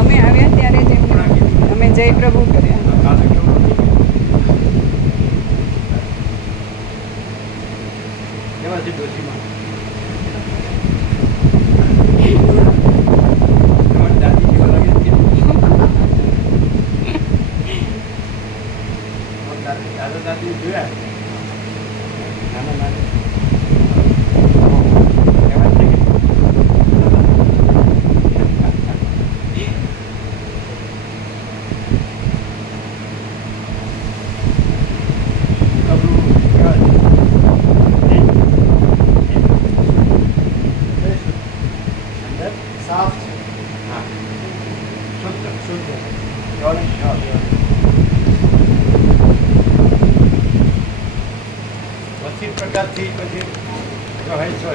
અમે આવ્યા ત્યારે જ અમે જય પ્રભુ કર્યા. દાદી જોયા નાના નાના સાફ છે. હા શુદ્ધ શુદ્ધ પચીસ પ્રકારથી પછી રહે છે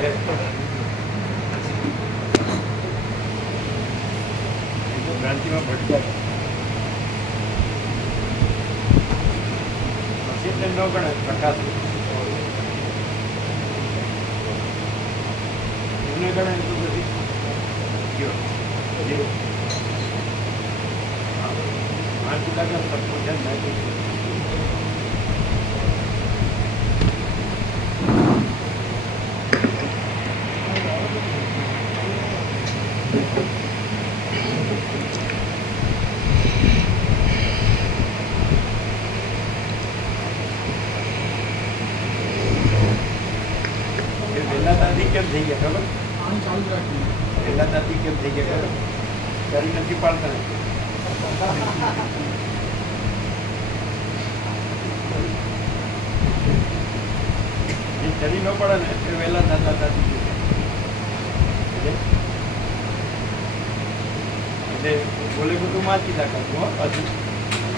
ભ્રાંતિમાં ભટક્યા પછી ન ગણે પ્રકાશ એમને ગણે તો પછી વેલા દાદી કેમ થઈ ગયા ખબર? વેલા દાદી કેમ થઈ ગયા ખબર? કરી નથી પાડતા ચરી ન પડે ને એ વહેલા દાદા દાદી એટલે બોલે બધું માચી નાખું પાછું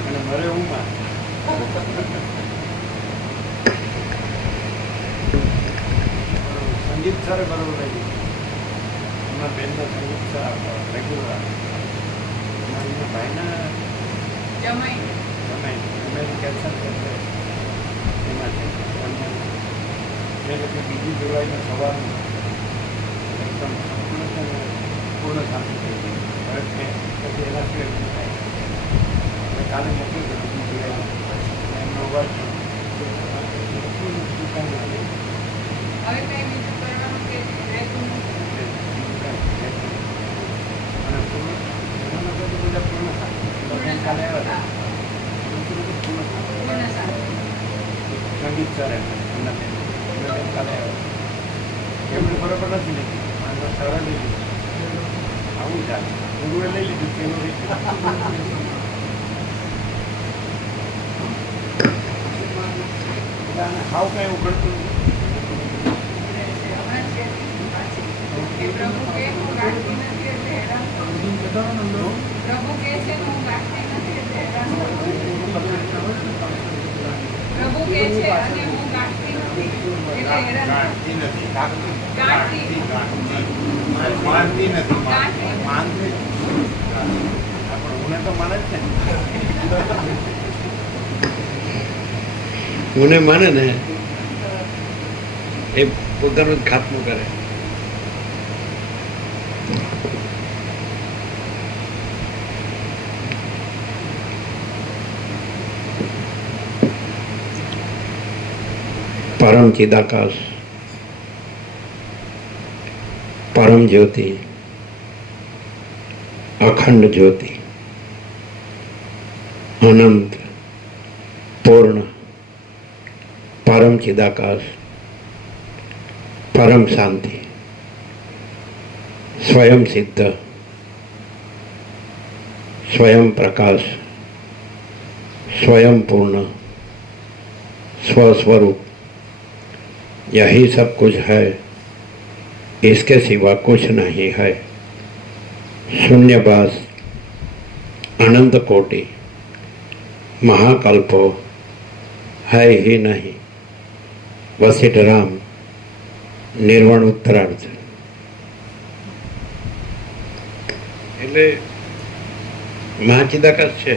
અને મરે હું માં સંગીત સર બરોબર રહી એમાં બેનનો સંગીત સર રેગ્યુલર ભાઈના જમાઈ કેન્સર કરશે એમાં છે બીજી જોડાઈને સવારનું એકદમ પૂર્ણ શાંતિ થઈ ગઈ હવે પછી એના સિવાય થાય એટલે કાલે મોકલી દઉં બીજી જોડાઈને એમનો વર્ક કાલે આવ્યા સંગીત સર એમના કાલે આવ્યા એમને બરોબર નથી લીધી મારે સરળ લઈ લીધું આવું ચાલે ગુરુએ લઈ લીધું તેનું રીતે હાવ કાંઈ ઉઘડતું મને માને ને એ પોતાનું જ ખાતમું કરે. परम चिदाकाश, परम ज्योति, अखंड ज्योति, अनंत पूर्ण परम चिदाकाश, परम शांति, સ્વયં સિદ્ધ, स्वयं प्रकाश, स्वयं पूर्ण, स्वस्वरूप, यही सब कुछ है, इसके सिवा कुछ नहीं है। शून्यवास, अनंत कोटि, महाकल्पो है ही नहीं। वशिष्ठ राम, निर्वाण उत्तरार्थ। એટલે મહાચિદાકાશ છે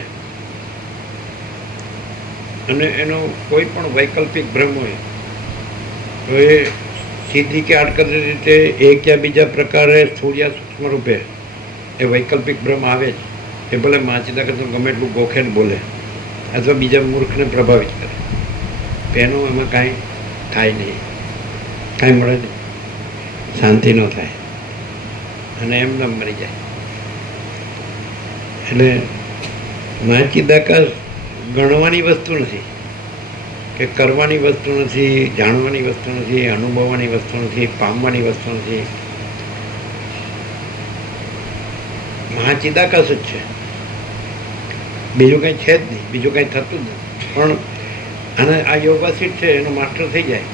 અને એનો કોઈ પણ વૈકલ્પિક ભ્રમ હોય તો એ સીધી કે આડકતરી રીતે એક યા બીજા પ્રકારે સ્થૂળ યા સૂક્ષ્મ રૂપે એ વૈકલ્પિક ભ્રમ આવે જ. એ ભલે મહાચિદાકાશ ગમે એટલું ગોખેને બોલે અથવા બીજા મૂર્ખને પ્રભાવિત કરે, એનું એમાં કાંઈ થાય નહીં, કાંઈ મળે નહીં, શાંતિ ન થાય અને એમને મરી જાય. એટલે મહાચિદાકાશ ગણવાની વસ્તુ નથી કે કરવાની વસ્તુ નથી, જાણવાની વસ્તુ નથી, અનુભવવાની વસ્તુ નથી, પામવાની વસ્તુ નથી. મહાચિદાકાશ જ છે, બીજું કંઈ છે જ નહીં, બીજું કંઈ થતું જ નથી. પણ આને આ યોગાસીટ છે એનો માસ્ટર થઈ જાય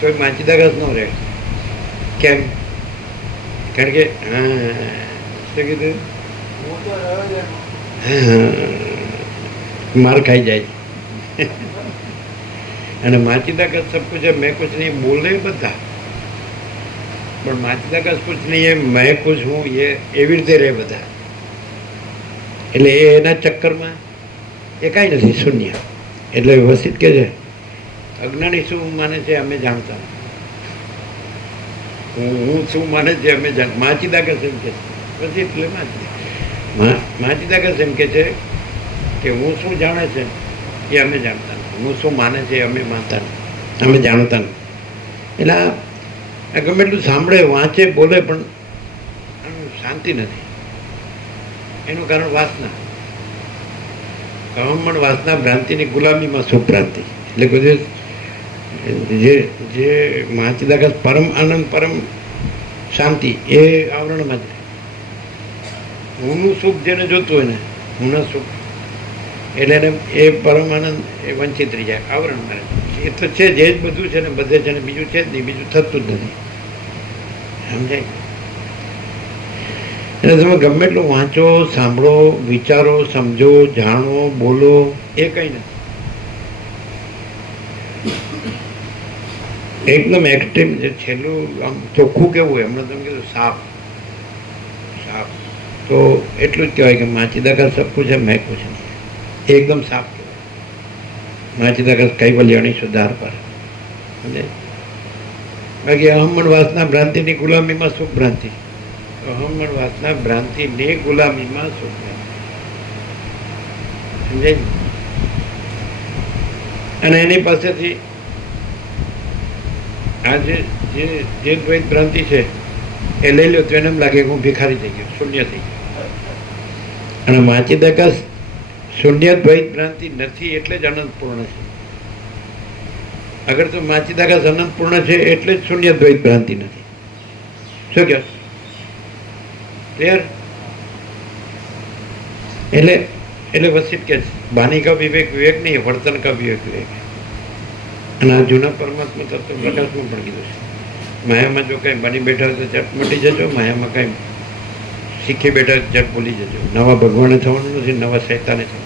તો એ મહાચિદાકાશ ન રહે. કેમ? કારણ કે શું કીધું, मार खाई जाए અને મહાચિદાકાશ સબ કુછ है मैं कुछ नहीं बोले બધા, પણ મહાચિદાકાશ कुछ नहीं है मैं कुछ हूँ ये એવી રીતે રહે બધા. એટલે એ એના ચક્કરમાં એ કાંઈ નથી, શૂન્ય. એટલે વસિષ્ઠ કે છે અજ્ઞાની શું માને છે અમે જાણતા, હું શું માને છે અમે જાણ. મહાચિદાકાશ એમ કે વસિષ્ઠ એટલે મહાચિદાકાશ એમ કે છે કે હું શું જાણે છે એ અમે જાણતા નથી, હું શું માને છે અમે માનતા નથી, અમે જાણતા નથી. એટલે આ ગમે એટલું સાંભળે, વાંચે, બોલે પણ શાંતિ નથી. એનું કારણ વાસના, અહમણ વાસના, ભ્રાંતિની ગુલામીમાં સુભ્રાંતિ. એટલે બધું જે મહાચિદાકાશ પરમ આનંદ, પરમ શાંતિ એ આવરણમાં જ. હુંનું સુખ જેને જોતું હોય ને, હુંના સુખ, એટલે એને એ પરમ આનંદ એ વંચિત રહી જાય, આવરણમાં. એ તો છે જે જ બધું છે ને બધે છે ને, બીજું છે જ નહીં, બીજું થતું જ નથી. સમજાય? એટલે તમે ગમે એટલું વાંચો, સાંભળો, વિચારો, સમજો, જાણો, બોલો, એ કંઈ નથી. એકદમ એક્સ્ટ્રીમ જે છેલ્લું આમ ચોખ્ખું કેવું હોય, હમણાં તમે કીધું સાફ સાફ, તો એટલું જ કહેવાય કે મહાચિદાકાશ સબ કુછ है मैं कुछ नहीं. એકદમ સાફ કહેવાય મહાચિદાકાશ કૈવલ્યની સુધાર પર. સમજાય? બાકી અહમણ વાસના ભ્રાંતિની ગુલામીમાં સુખ ભ્રાંતિ, અહમણ વાસના ભ્રાંતિની ગુલામીમાં સુખ ભ્રાંતિ. સમજાય? અને એની પાસેથી આ જે દ્વૈત ભ્રાંતિ છે એ લઈ લો તો એને એમ લાગે કે હું ભિખારી થઈ ગયો, શૂન્ય થઈ ગયો. અને મહાચિદાકાશ શૂન્ય દ્વૈત ભ્રાંતિ નથી એટલે જ અનંતપૂર્ણ છે. અગર તો મહાચિદાકાશ અનંતપૂર્ણ છે એટલે જ શૂન્ય દ્વૈત ભ્રાંતિ નથી. શું કહો? ક્લિયર? એટલે વસિષ્ઠ કે વાણી કા વિવેક વિવેક નહીં, વર્તન કા વિવેક વિવેક. અને આ જૂના પરમાત્મા તત્વ પ્રકાશમાં પણ કીધું છે, માયામાં જો કંઈ બની બેઠા હોય તો ચટ મટી જજો, માયામાં કંઈ શીખી બેઠા હોય તો ચટ ભૂલી જજો. નવા ભગવાને થવાનું નથી, નવા શૈતાને થવાનું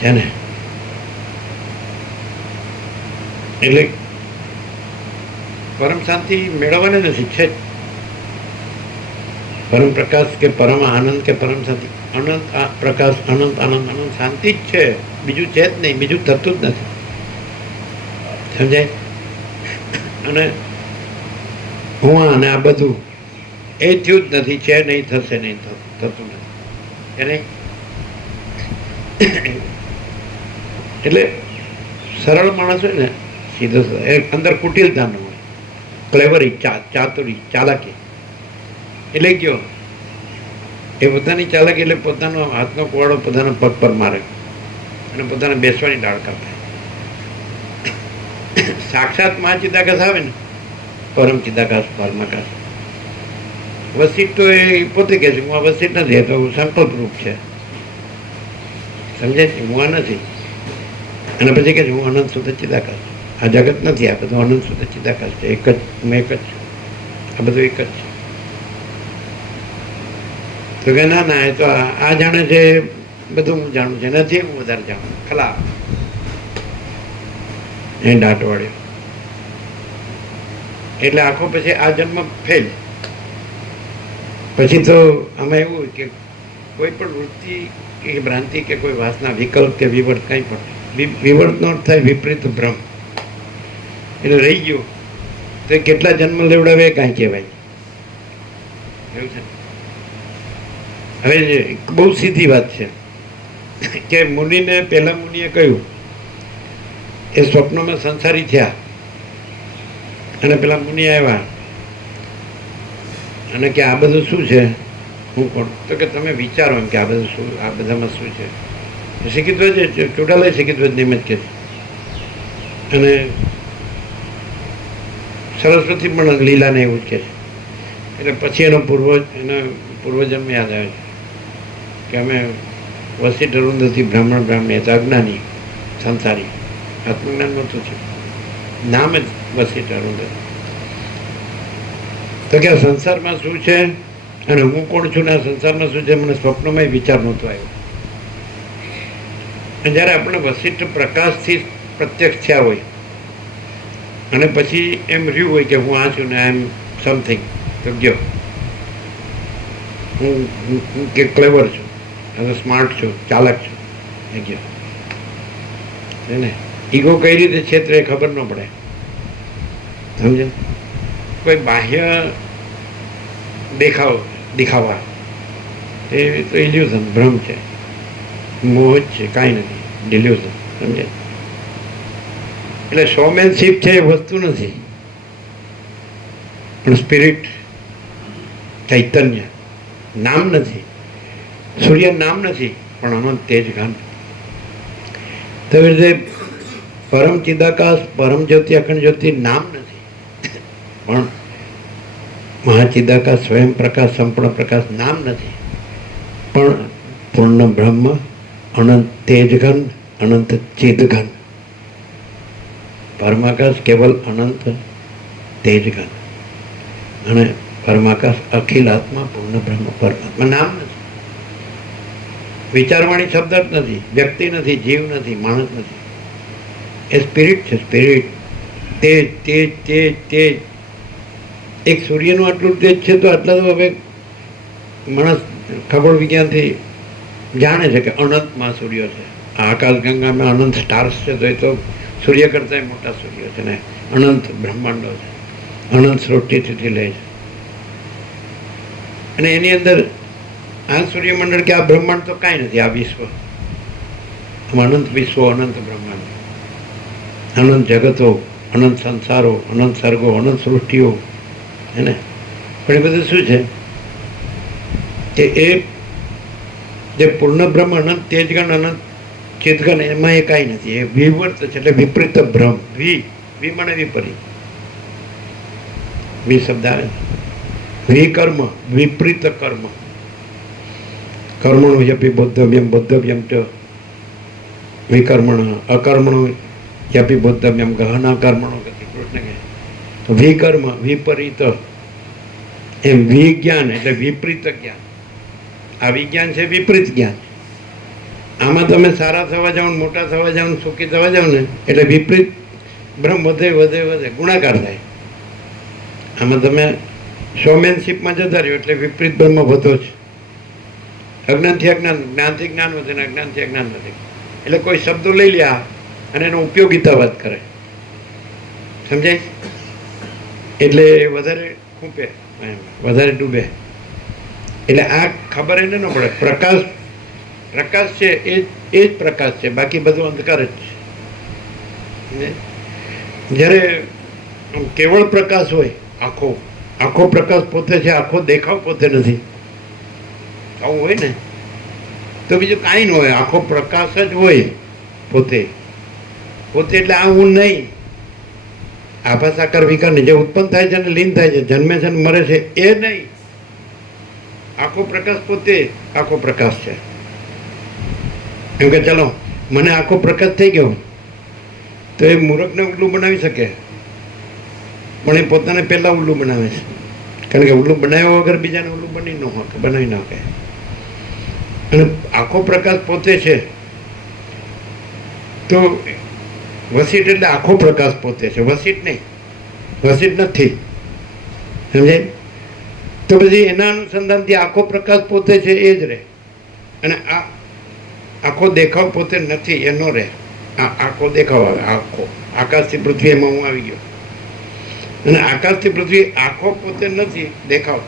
છે ને. એટલે પરમ શાંતિ મેળવવાની નથી, છે જ પરમ પ્રકાશ કે પરમ આનંદ કે પરમ શાંતિ. અનંત પ્રકાશ, અનંત આનંદ, અનંત શાંતિ જ છે, બીજું છે જ નહીં, બીજું થતું જ નથી. સમજાય? અને હું અને આ બધું એ થયું જ નથી, છે નહીં, થશે નહીં, થતું નથી. એને એટલે સરળ માણસ હોય ને, સીધો અંદર કુટિલતા ન હોય, ક્લેવરી, ચાતુરી, ચાલાકી. એટલે કયો એ પોતાની ચાલાકી, એટલે પોતાનો હાથનો કુવાડો પોતાના પગ પર મારે અને પોતાને બેસવાની ડાળ કરતા. સાક્ષાત મહાચિદાકાશ આવે ને પરમ ચિદાકાશ પરમાકાશ. વસિત તો એ પોતે કહે છે હું આ વસિત નથી, એ તો સંકલ્પ રૂપ છે, સમજે છે, હું આ નથી. અને પછી કહે છે હું અનંત શુદ્ધ ચિદાકાશ, આ જગત નથી, આ બધું અનંત શુદ્ધ ચિદાકાશ છે, એક જ, હું એક જ છું, આ બધું એક જ છે. તો કે ના ના, એ તો આ જાણે છે બધું હું જાણું છું, નથી હું વધારે જાણું, ખલા એ દાંટ વાળ્યો. એટલે આખો પછી આ જન્મ ફેલ. પછી તો આમાં એવું હોય કે કોઈ પણ વૃત્તિ કે ભ્રાંતિ કે કોઈ વાસના, વિકલ્પ કે વિવર્ત કંઈ પણ, વિવર્તનો અર્થ થાય વિપરીત ભ્રમ. એટલે રહી ગયો તો કેટલા જન્મ લેવડાવે કાંઈ કહેવાય એવું છે. હવે બહુ સીધી વાત છે કે મુનિને પહેલા મુનિએ કહ્યું એ સ્વપ્નમાં સંસારી થયા અને પેલા મુનિ આવ્યા અને કે આ બધું શું છે, હું કોણ? તો કે તમે વિચારો એમ કે આ બધું શું, આ બધામાં શું છે. શીખીધ્વજ ચોટાલા શીખીધ્વજ નિયમ જ કે છે અને સરસ્વતી પણ લીલાને એવું જ કે છે. એટલે પછી એનો પૂર્વજન્મ યાદ આવે છે કે અમે વસિષ્ઠ અરુંધતી બ્રાહ્મણ બ્રાહ્મણી હતા, અજ્ઞાની સંસારી, આત્મજ્ઞાન નહોતું છે, નામ જ વસિષ્ઠ અરુંધતી. તો કે આ સંસારમાં શું છે અને હું કોણ છું ને આ સંસારમાં શું છે, મને સ્વપ્નમાં વિચાર નહોતો આવ્યો. અને જ્યારે આપણે વસિષ્ઠ પ્રકાશથી પ્રત્યક્ષ થયા હોય અને પછી એમ રહ્યું હોય કે હું આ છું ને આઈ એમ સમથિંગ, તો ગયો હું કે ક્લેવર છું, સ્માર્ટ છું, ચાલક છું, એ ગયો ને. ઈગો કઈ રીતે ક્ષેત્રે એ ખબર ન પડે, સમજે. કોઈ બાહ્ય દેખાવા એ તો ઇલ્યુઝન, ભ્રમ છે, મોહ જ છે, કાંઈ નથી, ડિલ્યુઝન, સમજે. એટલે શોમેનશીપ છે એ વસ્તુ નથી, પણ સ્પિરિટ, ચૈતન્ય, નામ નથી. સૂર્ય નામ નથી પણ અનંત તેજ ઘન. તો એ રીતે પરમ ચિદાકાશ, પરમ જ્યોતિ, અખંડ જ્યોતિ નામ નથી પણ મહાચિદાકાશ, સ્વયં પ્રકાશ, સંપૂર્ણ પ્રકાશ નામ નથી પણ પૂર્ણ બ્રહ્મ, અનંત તેજઘન, અનંત ચિદઘન. પરમાકાશ કેવલ અનંત તેજઘન અને પરમાકાશ અખિલ આત્મા, પૂર્ણ બ્રહ્મ, પરમાત્મા નામ નથી. વિચારવાણી શબ્દ જ નથી, વ્યક્તિ નથી, જીવ નથી, માણસ નથી. એ સ્પિરિટ છે, સ્પિરિટ. તેજ તેજ તેજ તેજ. એક સૂર્યનું આટલું તેજ છે તો આટલા તો હવે માણસ ખગોળ વિજ્ઞાનથી જાણે છે કે અનંતમાં સૂર્ય છે. આકાશગંગામાં અનંત સ્ટાર્સ છે તો એ તો સૂર્ય કરતાં મોટા સૂર્ય છે ને, અનંત બ્રહ્માંડો છે, અનંત સૃષ્ટિથી લે છે. અને એની અંદર આ સૂર્યમંડળ કે આ બ્રહ્માંડ તો કાંઈ નથી. આ વિશ્વ, અનંત વિશ્વો, અનંત બ્રહ્માંડ, અનંત જગતો, અનંત સંસારો, અનંત સર્ગો, અનંત સૃષ્ટિઓ, હે ને. પણ એ બધું શું છે કે એ જે પૂર્ણ બ્રહ્મ, અનંત તેજગણ, અનંત ચેતગણ, એમાં એ કાંઈ નથી. એ વિવર્ત છે, એટલે વિપરીત ભ્રમ. વિમણે વિપરીત, વિ શબ્દ આવે, વિકર્મ, વિપરીત કર્મ. કર્મણો યપી બોદ્ધવ્યમ, બોદ્ધવ્યમ ચ વિકર્મણ, અકર્મણો યપી બોદ્ધવ્યમ ગહના કર્મણો ગતિ. કૃષ્ણ કહે વિકર્મ, વિપરીત. એમ વિજ્ઞાન એટલે વિપરીત જ્ઞાન. આ વિજ્ઞાન છે વિપરીત જ્ઞાન. આમાં તમે સારા થવા જાઓ, મોટા થવા જાઓ, સુખી થવા જાઓ ને એટલે વિપરીત બ્રહ્મ વધે વધે વધે, ગુણાકાર થાય. આમાં તમે શોમેનશીપમાં જતા રહ્યો એટલે વિપરીત બ્રહ્મ વધો છે. અજ્ઞાનથી અજ્ઞાન, જ્ઞાનથી જ્ઞાન વધે ને અજ્ઞાનથી અજ્ઞાન વધે. એટલે કોઈ શબ્દો લઈ લ્યા અને એનો ઉપયોગિતા વાત કરે, સમજાય? એટલે વધારે ખૂંપે, વધારે ડૂબે. એટલે આ ખબર એને ન પડે. પ્રકાશ છે એ જ પ્રકાશ છે, બાકી બધું અંધકાર જ છે. જ્યારે કેવળ પ્રકાશ હોય, આખો પ્રકાશ પોતે છે, આખો દેખાવ પોતે નથી, આવું હોય ને તો બીજું કાંઈ ન હોય. આખો પ્રકાશ જ હોય પોતે એટલે આ હું નહીં. આભા સાકાર વિકાર જે ઉત્પન્ન થાય છે અને લીન થાય છે, જન્મે છે અને મરે છે, એ નહીં. આખો પ્રકાશ પોતે આખો પ્રકાશ છે. એમ કે ચલો મને આખો પ્રકાશ થઈ ગયો તો એ મૂર્ખને ઉલ્લું બનાવી શકે, પણ એ પોતાને પહેલાં ઉલ્લું બનાવે છે. કારણ કે ઉલ્લું બનાવ્યા વગર બીજાને ઉલ્લું બનાવી ન શકે. અને આખો પ્રકાશ પોતે છે તો વસીટ એટલે આખો પ્રકાશ પોતે છે, વસીટ નહીં, વસીટ નથી. સમજાય? તો પછી એના અનુસંધાનથી આખો પ્રકાશ પોતે છે એ જ રહે, અને આ આખો દેખાવ પોતે નથી એનો રહે. આ આખો દેખાવ આવે, આખો આકાશથી પૃથ્વી એમાં હું આવી ગયો, અને આકાશથી પૃથ્વી આખો પોતે નથી, દેખાવ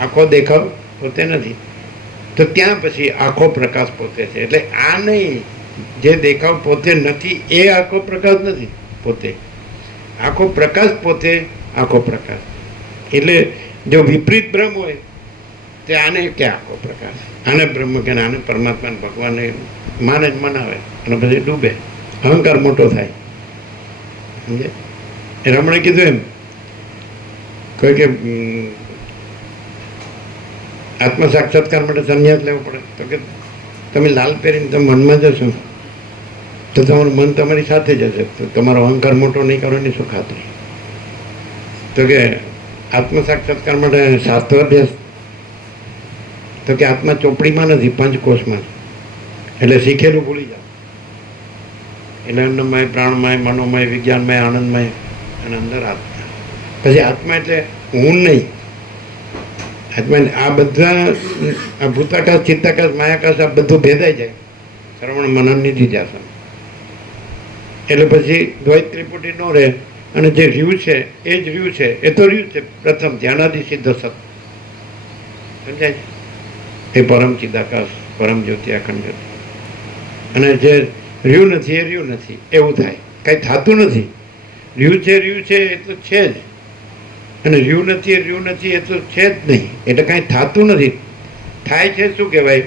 આખો દેખાવ પોતે નથી. તો ત્યાં પછી આખો પ્રકાશ પોતે છે. એટલે આ નહીં, જે દેખાવ પોતે નથી એ આખો પ્રકાશ નથી પોતે. આખો પ્રકાશ પોતે આખો પ્રકાશ. એટલે જો વિપરીત બ્રહ્મ હોય તે આને કે આખો પ્રકાશ, આને બ્રહ્મ કે આને પરમાત્મા ભગવાનને માને જ મનાવે અને પછી ડૂબે, અહંકાર મોટો થાય. સમજે? એ રમણે કીધું એમ કોઈ કે આત્મ સાક્ષાત્કાર માટે સંન્યાસ લેવો પડે, તો કે તમે લાલ પહેરીને તમે મનમાં જશો તો તમારું મન તમારી સાથે જશે, તો તમારો અહંકાર મોટો નહીં કરવાની શું ખાતરી? તો કે આત્મ સાક્ષાત્કાર માટે શાસ્ત્ર અભ્યાસ, તો કે આત્મા ચોપડીમાં નથી, પંચકોશમાં. એટલે શીખેલું ભૂલી જાઓ. એટલે અન્નમય, પ્રાણમય, મનોમય, વિજ્ઞાનમય, આનંદમય, અને અંદર આત્મા. પછી આત્મા એટલે હું નહીં. આત્મા આ બધા આ ભૂતાકાશ, ચિત્તાકાશ, માયાકાશ આ બધું ભેદાઈ જાય શ્રવણ મનન નિધિ ધ્યાસન. એટલે પછી દ્વૈત ત્રિપુટી ન રહે, અને જે રહ્યું છે એ જ રહ્યું છે, એ તો રહ્યું છે પ્રથમ ધ્યાનાદિ સિદ્ધ સત. સમજાય? એ પરમ ચિદાકાશ, પરમ જ્યોતિ, અખંડ જ્યોતિ. અને જે રહ્યું નથી એ રહ્યું નથી એવું થાય, કાંઈ થતું નથી. રહ્યું છે એ તો છે જ, અને રહ્યું નથી એ તો છે જ નહીં. એટલે કાંઈ થતું નથી. થાય છે શું કહેવાય?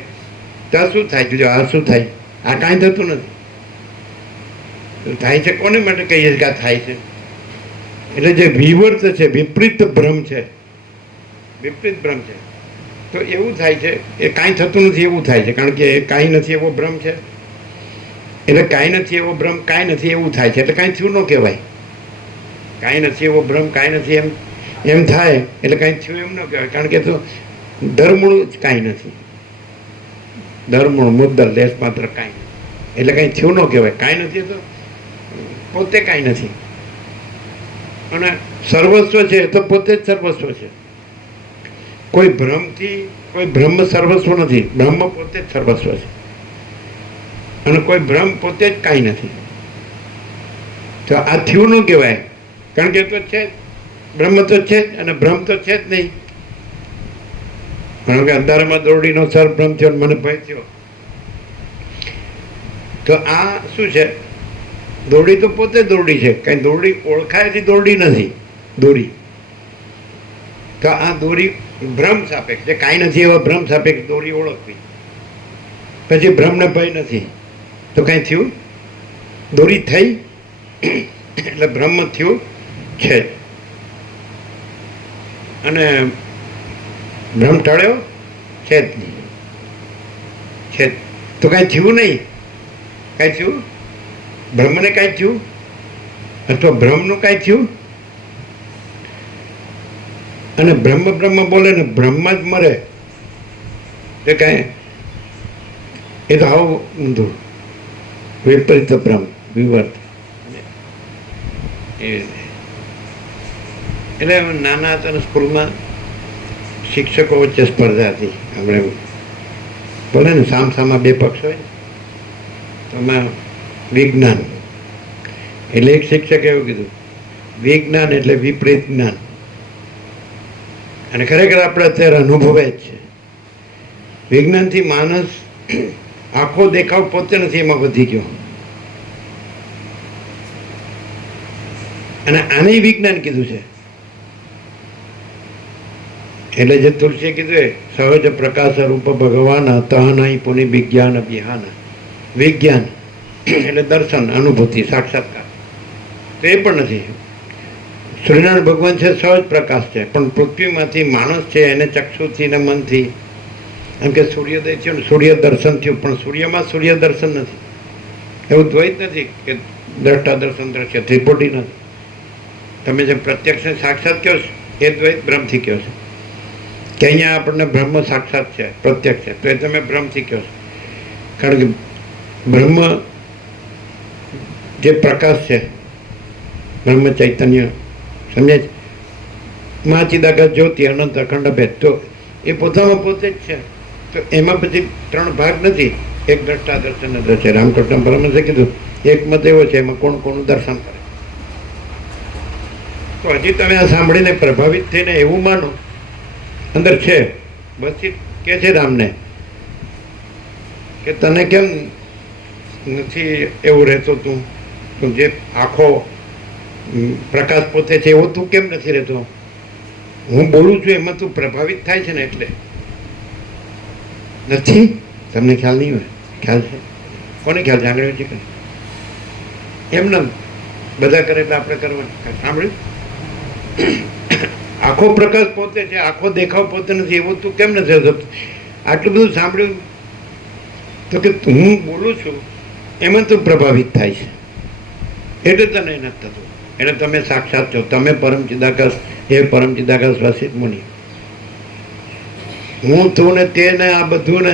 ત્યાં શું થાય? જો આ શું થાય? આ કાંઈ થતું નથી. થાય છે કોને માટે કહીએ કે આ થાય છે? એટલે જે વિવર્ત છે, વિપરીત ભ્રમ છે, વિપરીત ભ્રમ છે, તો એવું થાય છે એ કાંઈ થતું નથી એવું થાય છે. કારણ કે એ કાંઈ નથી એવો ભ્રમ છે. એટલે કાંઈ નથી એવો ભ્રમ, કાંઈ નથી એવું થાય છે. એટલે કાંઈ થયું ન કહેવાય. કાંઈ નથી એવો ભ્રમ, કાંઈ નથી એમ થાય એટલે કાંઈ થયું એમ ન કહેવાય. કારણ કે તો ધર્મૂળ જ કાંઈ નથી. ધર્મૂળ, મુદ્દલ, લેશ માત્ર કાંઈ નથી. એટલે કાંઈ થયું ન કહેવાય. કાંઈ નથી તો પોતે કાંઈ નથી. અને સર્વસ્વ છે તો પોતે જ સર્વસ્વ છે. કોઈ ભ્રમથી કોઈ બ્રહ્મ સર્વસ્વ નથી. બ્રહ્મ પોતે જ સર્વસ્વ છે, અને કોઈ ભ્રમ પોતે જ કાંઈ નથી. તો આ થયું ન કહેવાય. કારણ કે તો છે જ, બ્રહ્મ તો છે જ, અને ભ્રમ તો છે જ નહીં. કારણ કે અંધારામાં દોરડીનો સર ભ્રમ થયો, મને ભય થયો. તો આ શું છે? દોરડી તો પોતે દોરડી છે. કાંઈ દોરડી ઓળખાયથી દોરડી નથી દોરી. તો આ દોરી ભ્રમ સાપેક્ષ છે. કાંઈ નથી એવા ભ્રમ સાપેક્ષ દોરી ઓળખવી. પછી ભ્રમને ભય નથી તો કાંઈ થયું? દોરી થઈ એટલે બ્રહ્મ થયું છે. અને ભ્રમ ટળ્યો છે જ નહીં. છે તો કાંઈ થયું નહીં. કાંઈ થયું? બ્રહ્મને કાંઈ થયું? અથવા ભ્રમનું કાંઈ થયું? અને બ્રહ્મ બોલે ને બ્રહ્મ જ મરે એ કાંઈ, એ તો આવું ઊંધું વિપરીત ભ્રમ, વિવર્ત. એટલે નાના હતા સ્કૂલમાં શિક્ષકો વચ્ચે સ્પર્ધા હતી. આપણે બોલે ને સામસામા બે પક્ષ હોય, તો એમાં વિજ્ઞાન એટલે એક શિક્ષકે એવું કીધું, વિજ્ઞાન એટલે વિપરીત જ્ઞાન. અને ખરેખર આપણે અત્યારે અનુભવે જ છે. વિજ્ઞાનથી માણસ આખો દેખાવ પોતે નથી એમાં વધી ગયો. અને આને વિજ્ઞાન કીધું છે. એટલે જે તુલસીએ કીધું એ સહજ પ્રકાશ રૂપ ભગવાન તહનાઈ પુનિ વિજ્ઞાન અભિહાન. વિજ્ઞાન એટલે દર્શન, અનુભૂતિ, સાક્ષાત્કાર. તો એ પણ નથી. સૂર્યનારાયણ ભગવાન છે સહજ પ્રકાશ છે, પણ પૃથ્વીમાંથી માણસ છે એને ચક્ષુથી ને મનથી એમ કે સૂર્યોદય થયો ને સૂર્ય દર્શન થયું, પણ સૂર્યમાં સૂર્ય દર્શન નથી. એવું દ્વૈત નથી કે દ્રષ્ટા દર્શન દ્રશ્ય ત્રિપુટી નથી. તમે જે પ્રત્યક્ષને સાક્ષાત કહો છો એ દ્વૈત ભ્રમથી કહો છો, કે અહીંયા આપણને બ્રહ્મ સાક્ષાત છે પ્રત્યક્ષ છે, તો એ તમે ભ્રમથી કહો છો. કારણ કે બ્રહ્મ જે પ્રકાશ છે, બ્રહ્મ ચૈતન્ય સમજે છે, મા ચિદાકાશ જ્યોતિ અનંત અખંડ ભેદ, તો એ પોતામાં પોતે જ છે. તો એમાં પછી ત્રણ ભાગ નથી, એક દ્રષ્ટા દર્શન દ્રશ્ય. રામકૃષ્ણ પરમહંસે કીધું એક મત એવો છે એમાં કોણ કોનું દર્શન કરે. તો હજી તમે આ સાંભળીને પ્રભાવિત થઈને એવું માનો અંદર છે, બસ કે છે રામને કે તને કેમ નથી એવું રહેતો, તું જે આખો પ્રકાશ પોતે છે એવો તું કેમ નથી રહેતો. હું બોલું છું એમાં તું પ્રભાવિત થાય છે ને એટલે નથી. તમને ખ્યાલ નહીં હોય? ખ્યાલ છે? કોને ખ્યાલ છે? આંગળીઓ છે કે એમને બધા કરે એટલે આપણે કરવાનું. સાંભળ્યું? આખો પ્રકાશ પોતે છે, આખો દેખાવ પોતે નથી એવું તું કેમ નથી રહેતો. આટલું બધું સાંભળ્યું તો કે હું બોલું છું એમાં તું પ્રભાવિત થાય છે એટલે તને નથી થતું. એટલે તમે સાક્ષાત છો, તમે પરમ ચિદાકાશ, એ પરમ ચિદાકાશ વાસિત મુનિ. હું તું ને તે ને આ બધું ને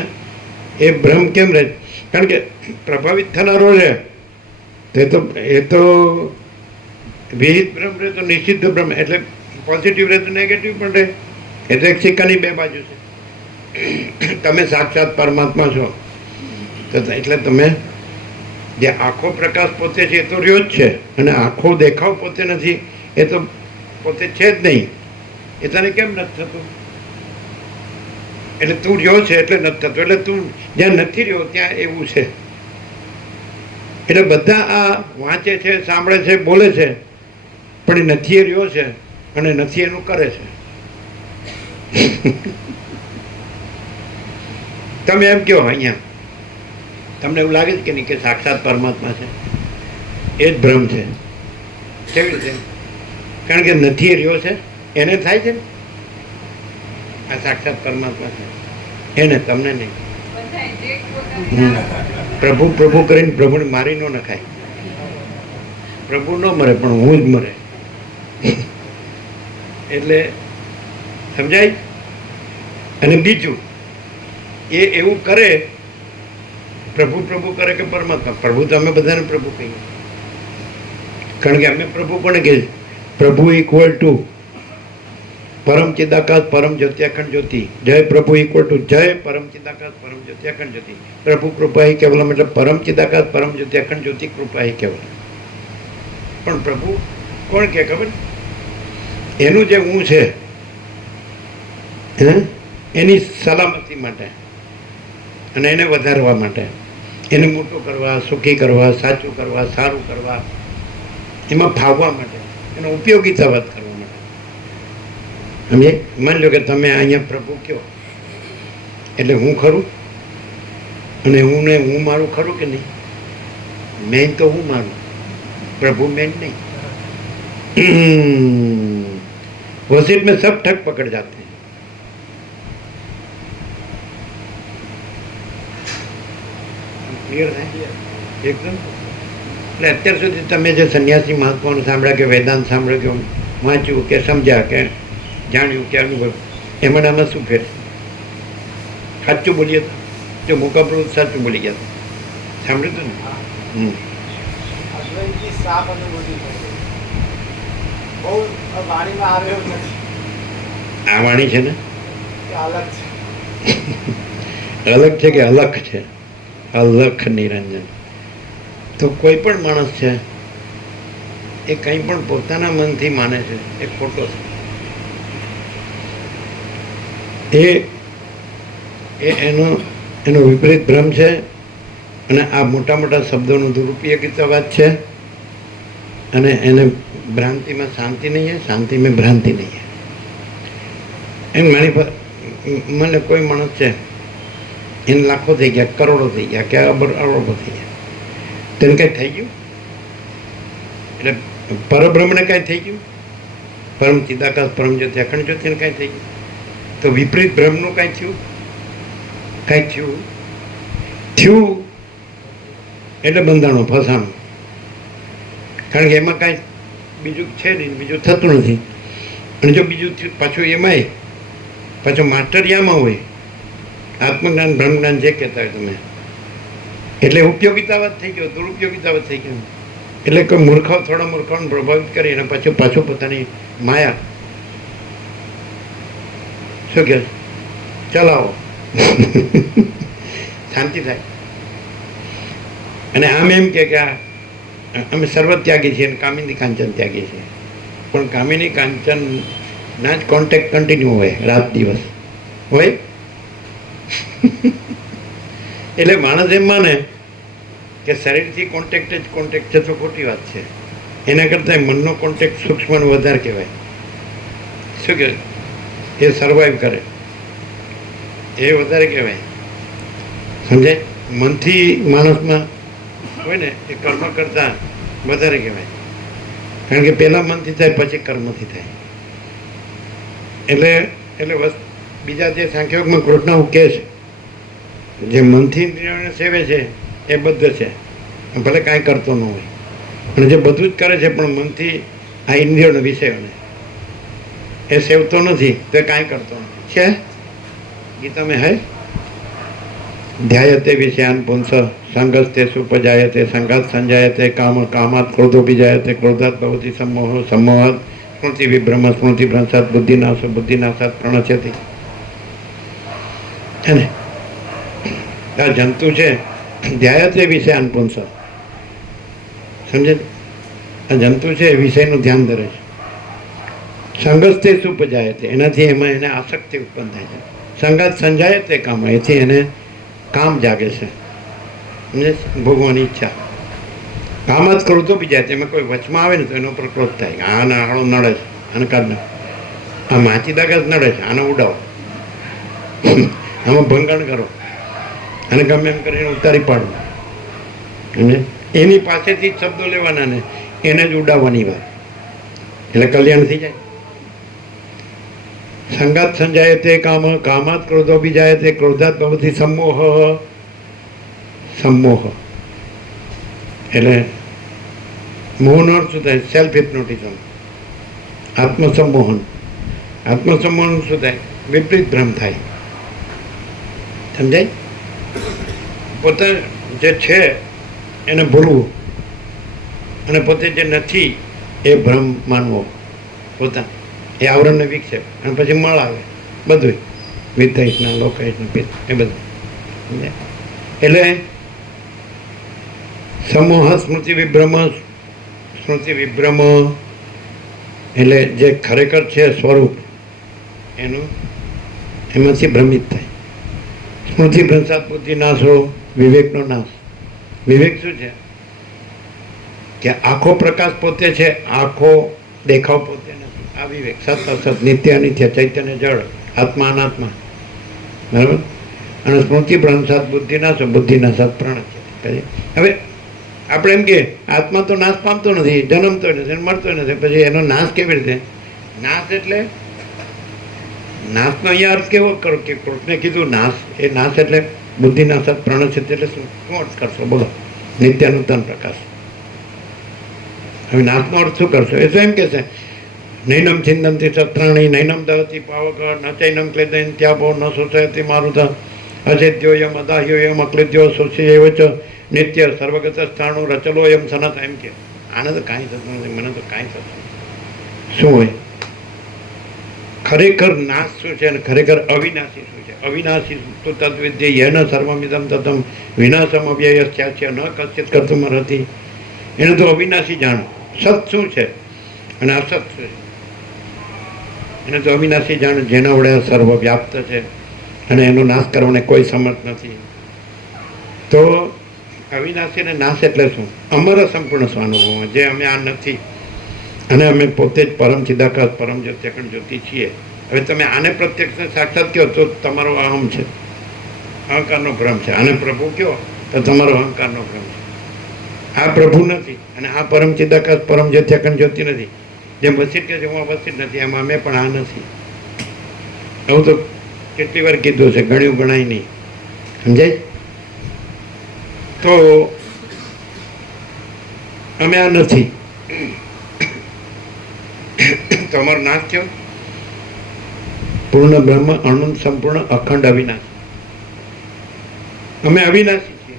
એ ભ્રમ કેમ રહે? કારણ કે પ્રભાવિત થનારો છે એ તો વિહિત ભ્રમ રહે તો નિશ્ચિત ભ્રમ, એટલે પોઝિટિવ રહે તો નેગેટિવ પણ રહે. એટલે એક સિક્કાની બે બાજુ છે. તમે સાક્ષાત પરમાત્મા છો તો એટલે તમે જે આખો પ્રકાશ પોતે છે એ તો રહ્યો જ છે, અને આખો દેખાવ પોતે નથી એ તો પોતે છે જ નહીં. એ તને કેમ નથી થતું? એટલે તું રહ્યો છે એટલે નથી થતું. એટલે તું જ્યાં નથી રહ્યો ત્યાં એવું છે. એટલે બધા આ વાંચે છે, સાંભળે છે, બોલે છે, પણ એ નથી એ રહ્યો છે અને નથી એનું કરે છે. તમે એમ કહો અહીંયા તમને એવું લાગે છે કે નહીં કે સાક્ષાત પરમાત્મા છે? એ જ ભ્રમ છે. કેવી રીતે? કારણ કે નથી એ રહ્યો છે એને થાય છે ને આ સાક્ષાત પરમાત્મા છે એને, તમને નહીં. પ્રભુ પ્રભુ કરીને પ્રભુને મારી ન નખાય. પ્રભુ ન મરે પણ હું જ મરે. એટલે સમજાય? અને બીજું એ એવું કરે, પ્રભુ પ્રભુ કરે કે પરમાત્મા? પ્રભુ તો અમે બધાને પ્રભુ કહીએ, કારણ કે અમે પ્રભુ કોને કહીએ? પ્રભુ ઇક્વલ ટુ પરમ ચિદાકાશ પરમ જ્યોતિ અખંડ જ્યોતિ. જય પ્રભુ ઇક્વલ ટુ જય પરમ ચિદાકાશ પરમ જ્યોતિ અખંડ જ્યોતિ. પ્રભુ કૃપા હિ કેવલમ, એટલે પરમ ચિદાકાશ પરમ જ્યોતિ અખંડ જ્યોતિ કૃપા હિ કેવલમ. પણ પ્રભુ કોણ કે ખબર? એનું જે હું છે એની સલામતી માટે અને એને વધારવા માટે, એને મોટું કરવા, સુખી કરવા, સાચું કરવા, સારું કરવા, એમાં ફાવવા માટે, એનો ઉપયોગીતા વાત કરવા માટે. સમજે? માની લો કે તમે અહીંયા પ્રભુ કહો એટલે હું ખરું, અને હું મારું ખરું કે નહીં? મેન તો હું મારું, प्रभु में नहीं। वसीट में सब ठग पकड़ जाते हैं। क्लियर है एकदम? એટલે અત્યાર સુધી તમે જે સંન્યાસી મહાત્માઓને સાંભળ્યા કે વેદાંત સાંભળ્યો કે વાંચ્યું કે સમજ્યા કે જાણ્યું કે અનુભવ, એમાં આમાં શું ફેર? સાચું બોલીએ જો મુકાબરું સાચું બોલી ગયા સાંભળ્યું હતું ને? આ વાણી છે ને અલગ છે કે અલખ છે? અલખ નિરંજન. તો કોઈ પણ માણસ છે એ કંઈ પણ પોતાના મનથી માને છે એ ખોટો છે. એનો વિપરીત ભ્રમ છે. અને આ મોટા મોટા શબ્દોનો દુરુપયોગિતા વાત છે. અને એને ભ્રાંતિમાં શાંતિ નહીં હે, શાંતિ મેં ભ્રાંતિ નહીં હે. એમ મારી પર મને કોઈ માણસ છે એને લાખો થઈ ગયા, કરોડો થઈ ગયા, કે અરબો થઈ ગયા, તેને કંઈ થઈ ગયું? એટલે પરબ્રહ્મને કાંઈ થઈ ગયું? પરમ ચિદાકાશ પરમ જ્યોતિ અખંડ જ્યોતિને કાંઈ થઈ ગયું? તો વિપરીત બ્રહ્મનું કાંઈ થયું? કાંઈ થયું એટલે બંધાણું ફસાણું. કારણ કે એમાં કાંઈ બીજું છે નહીં, બીજું થતું નથી. અને જો બીજું પાછું એમાંય પાછું માસ્ટરિયામાં હોય, આત્મજ્ઞાન બ્રહ્મજ્ઞાન જે કહેતા હોય તમે, એટલે ઉપયોગિતાવાદ થઈ ગયો, દુરુપયોગિતાવાદ થઈ ગયો. એટલે કોઈ મૂર્ખાઓ થોડા મૂર્ખાઓને પ્રભાવિત કરી અને પાછું પોતાની માયા શું કહે ચલાવો શાંતિ થાય. અને આમ એમ કે અમે સર્વ ત્યાગી છીએ અને કામિની કાંચન ત્યાગી છીએ. પણ કામિની કાંચન ના જ કોન્ટેક્ટ કન્ટિન્યુ હોય રાત દિવસ હોય. એટલે માણસ એમ માને કે શરીરથી કોન્ટેક્ટ જ કોન્ટેક્ટ છે તો ખોટી વાત છે. એના કરતાં મનનો કોન્ટેક્ટ સૂક્ષ્મનો વધારે કહેવાય. શું કહેવાય? એ સર્વાઈવ કરે એ વધારે કહેવાય. સમજાય? મનથી માણસમાં હોય ને એ કર્મ કરતાં વધારે કહેવાય. કારણ કે પહેલાં મનથી થાય પછી કર્મથી થાય. એટલે બીજા જે સાંખ્યોગમાં કૃષ્ણ કહે છે જે મનથી ઇન્દ્રિયોને સેવે છે એ બદ્ધ છે, ભલે કાંઈ કરતો ન હોય. અને જે બધું જ કરે છે પણ મનથી આ ઇન્દ્રિયોના વિષયોને એ સેવતો નથી તો એ કાંઈ કરતો નથી. છે ગીતામાં હે ધ્યાયતે વિષયાન પુંસ સંગસ્તે સુપજાયતે સંગાત સંજાયતે કામ કામાત ક્રોધોપીજાયતે ક્રોધાત ભવતી સમોહ સમોહાત સ્મૃતિ વિભ્રમ સ્મૃતિ ભ્રંશાત બુદ્ધિનાશો બુદ્ધિનાશાત પ્રણશ્યતિ. હે ને આ જંતુ છે ધ્યાયતે વિષયાન પુંસ, સમજે? આ જંતુ છે વિષયનું ધ્યાન ધરે છે. સંગસ્તે સુપજાયતે એનાથી એમાં એને આસક્તિ ઉત્પન્ન થાય છે. સંગાત સંજાયતે કામ એથી એને કામ જાગે છે, ભોગવાની ઈચ્છા. કામ જ ક્રોધો બી જાય એમાં કોઈ વચમાં આવે ને તો એનો ઉપર ક્રોધ થાય. આના હાળો નડે છે, આને કાઢ આ માચી દાગા નડે છે, આને ઉડાવો, આમાં ભંગણ કરો, અને ગમે એમ કરીને ઉતારી પાડવું. એની પાસેથી જ શબ્દો લેવાના ને એને જ ઉડાવવાની વાત, એટલે કલ્યાણ થઈ જાય. સંગાત સંજાયતે કામ કામાત ક્રોધો બી જાય તે ક્રોધાત ભવતી સમોહ સમોહ. એટલે મોહનો અર્થ શું થાય? Self hypnotism, આત્મસંમોહન. આત્મસંમોહન શું થાય? વિપરીત ભ્રમ થાય. સમજાય? પોતે જે છે એને ભૂલવું અને પોતે જે નથી એ ભ્રમ માનવો પોતા, એ આવરણને વિક્ષેપ અને પછી મળ આવે બધું વિદ્યાહિતના લોકહિતના પિત્ત એ બધું. એટલે સમૂહ સ્મૃતિ વિભ્રમ એટલે જે ખરેખર છે સ્વરૂપ એનું એમાંથી ભ્રમિત થાય. સ્મૃતિ ભ્રંશાત બુદ્ધિ નાશો વિવેકનો નાશ. વિવેક શું છે? કે આખો પ્રકાશ પોતે છે, આખો દેખાવ પોતે નથી. આ વિવેક. સત અસત, નિત્ય અનિત્ય, ચૈતન્ય જળ, આત્મા અનાત્મા. બરાબર? અને સ્મૃતિ ભ્રંશાત બુદ્ધિ નાશો બુદ્ધિનાશાત પ્રાણ છે. હવે આપણે એમ કે આત્મા તો નાશ પામતો નથી, જન્મતો નથી, મળતો નથી, પછી એનો નાશ કેવી રીતે? નાશ એટલે નાશનો અહીંયા અર્થ કેવો કરો કે કૃષ્ણે કીધું નાશ, એ નાશ એટલે બુદ્ધિનાશાત પ્રાણ છે એટલે શું અર્થ કરશો? બોલો. નિત્યાનુતન પ્રકાશ. હવે નાશનો અર્થ શું કરશો? એ તો એમ કે છે નૈનમ છિંદંતી સત્રાણી નૈનમ દહતી પાવક ન ચૈનમ ક્લેદયન ત્યાપો ન શોષયતી મારુત અછેદ્યોયમ અદાહ્યોયમ અક્લેદ્યો શોષી એવ ચ નિત્ય સર્વગત સ્થાણુ રચલોયમ સનત. એમ કે આને તો કાંઈ થતું નથી, મને તો કાંઈ થતું નથી. શું હોય? ખરેખર નાશ શું છે અને ખરેખર અવિનાશી શું છે? અવિનાશી તો તદ્વિદ્ય યન સર્વમિદમ તતમ વિનાશમ અવ્યયસ્યાચ્ય ન કશ્ચિત કર્તુમ અર્હતિ. એને તો અવિનાશી જાણો. સત શું છે અને અસત શું છે એને તો અવિનાશી જાણ, જેના વડે સર્વ વ્યાપ્ત છે અને એનો નાશ કરવાને કોઈ સમર્થ નથી. તો અવિનાશી અને નાશ એટલે શું? અમર સંપૂર્ણ સ્વાનુભવ, જે અમે આ નથી અને અમે પોતે જ પરમ ચિદાકાશ પરમ જ્યોતિ અખંડ જ્યોતિ છીએ. હવે તમે આને પ્રત્યક્ષ સાક્ષાત કહો તો તમારો અહમ છે, અહંકારનો ભ્રમ છે. આને પ્રભુ કહો તો તમારો અહંકારનો ભ્રમ છે. આ પ્રભુ નથી અને આ પરમ ચિદાકાશ પરમ જ્યોતિ અખંડ જ્યોતિ નથી. જેમ વસીત કે છે હું વસીત નથી, એમ અમે પણ આ નથી. એવું તો કેટલી વાર કીધું છે, ગણ્યું ગણાય નહીં. સમજાય? તો અમે આ નથી. તો અમારો નાશ થયો પૂર્ણ બ્રહ્મ, અનંત, સંપૂર્ણ, અખંડ, અવિનાશી. અમે અવિનાશી છીએ.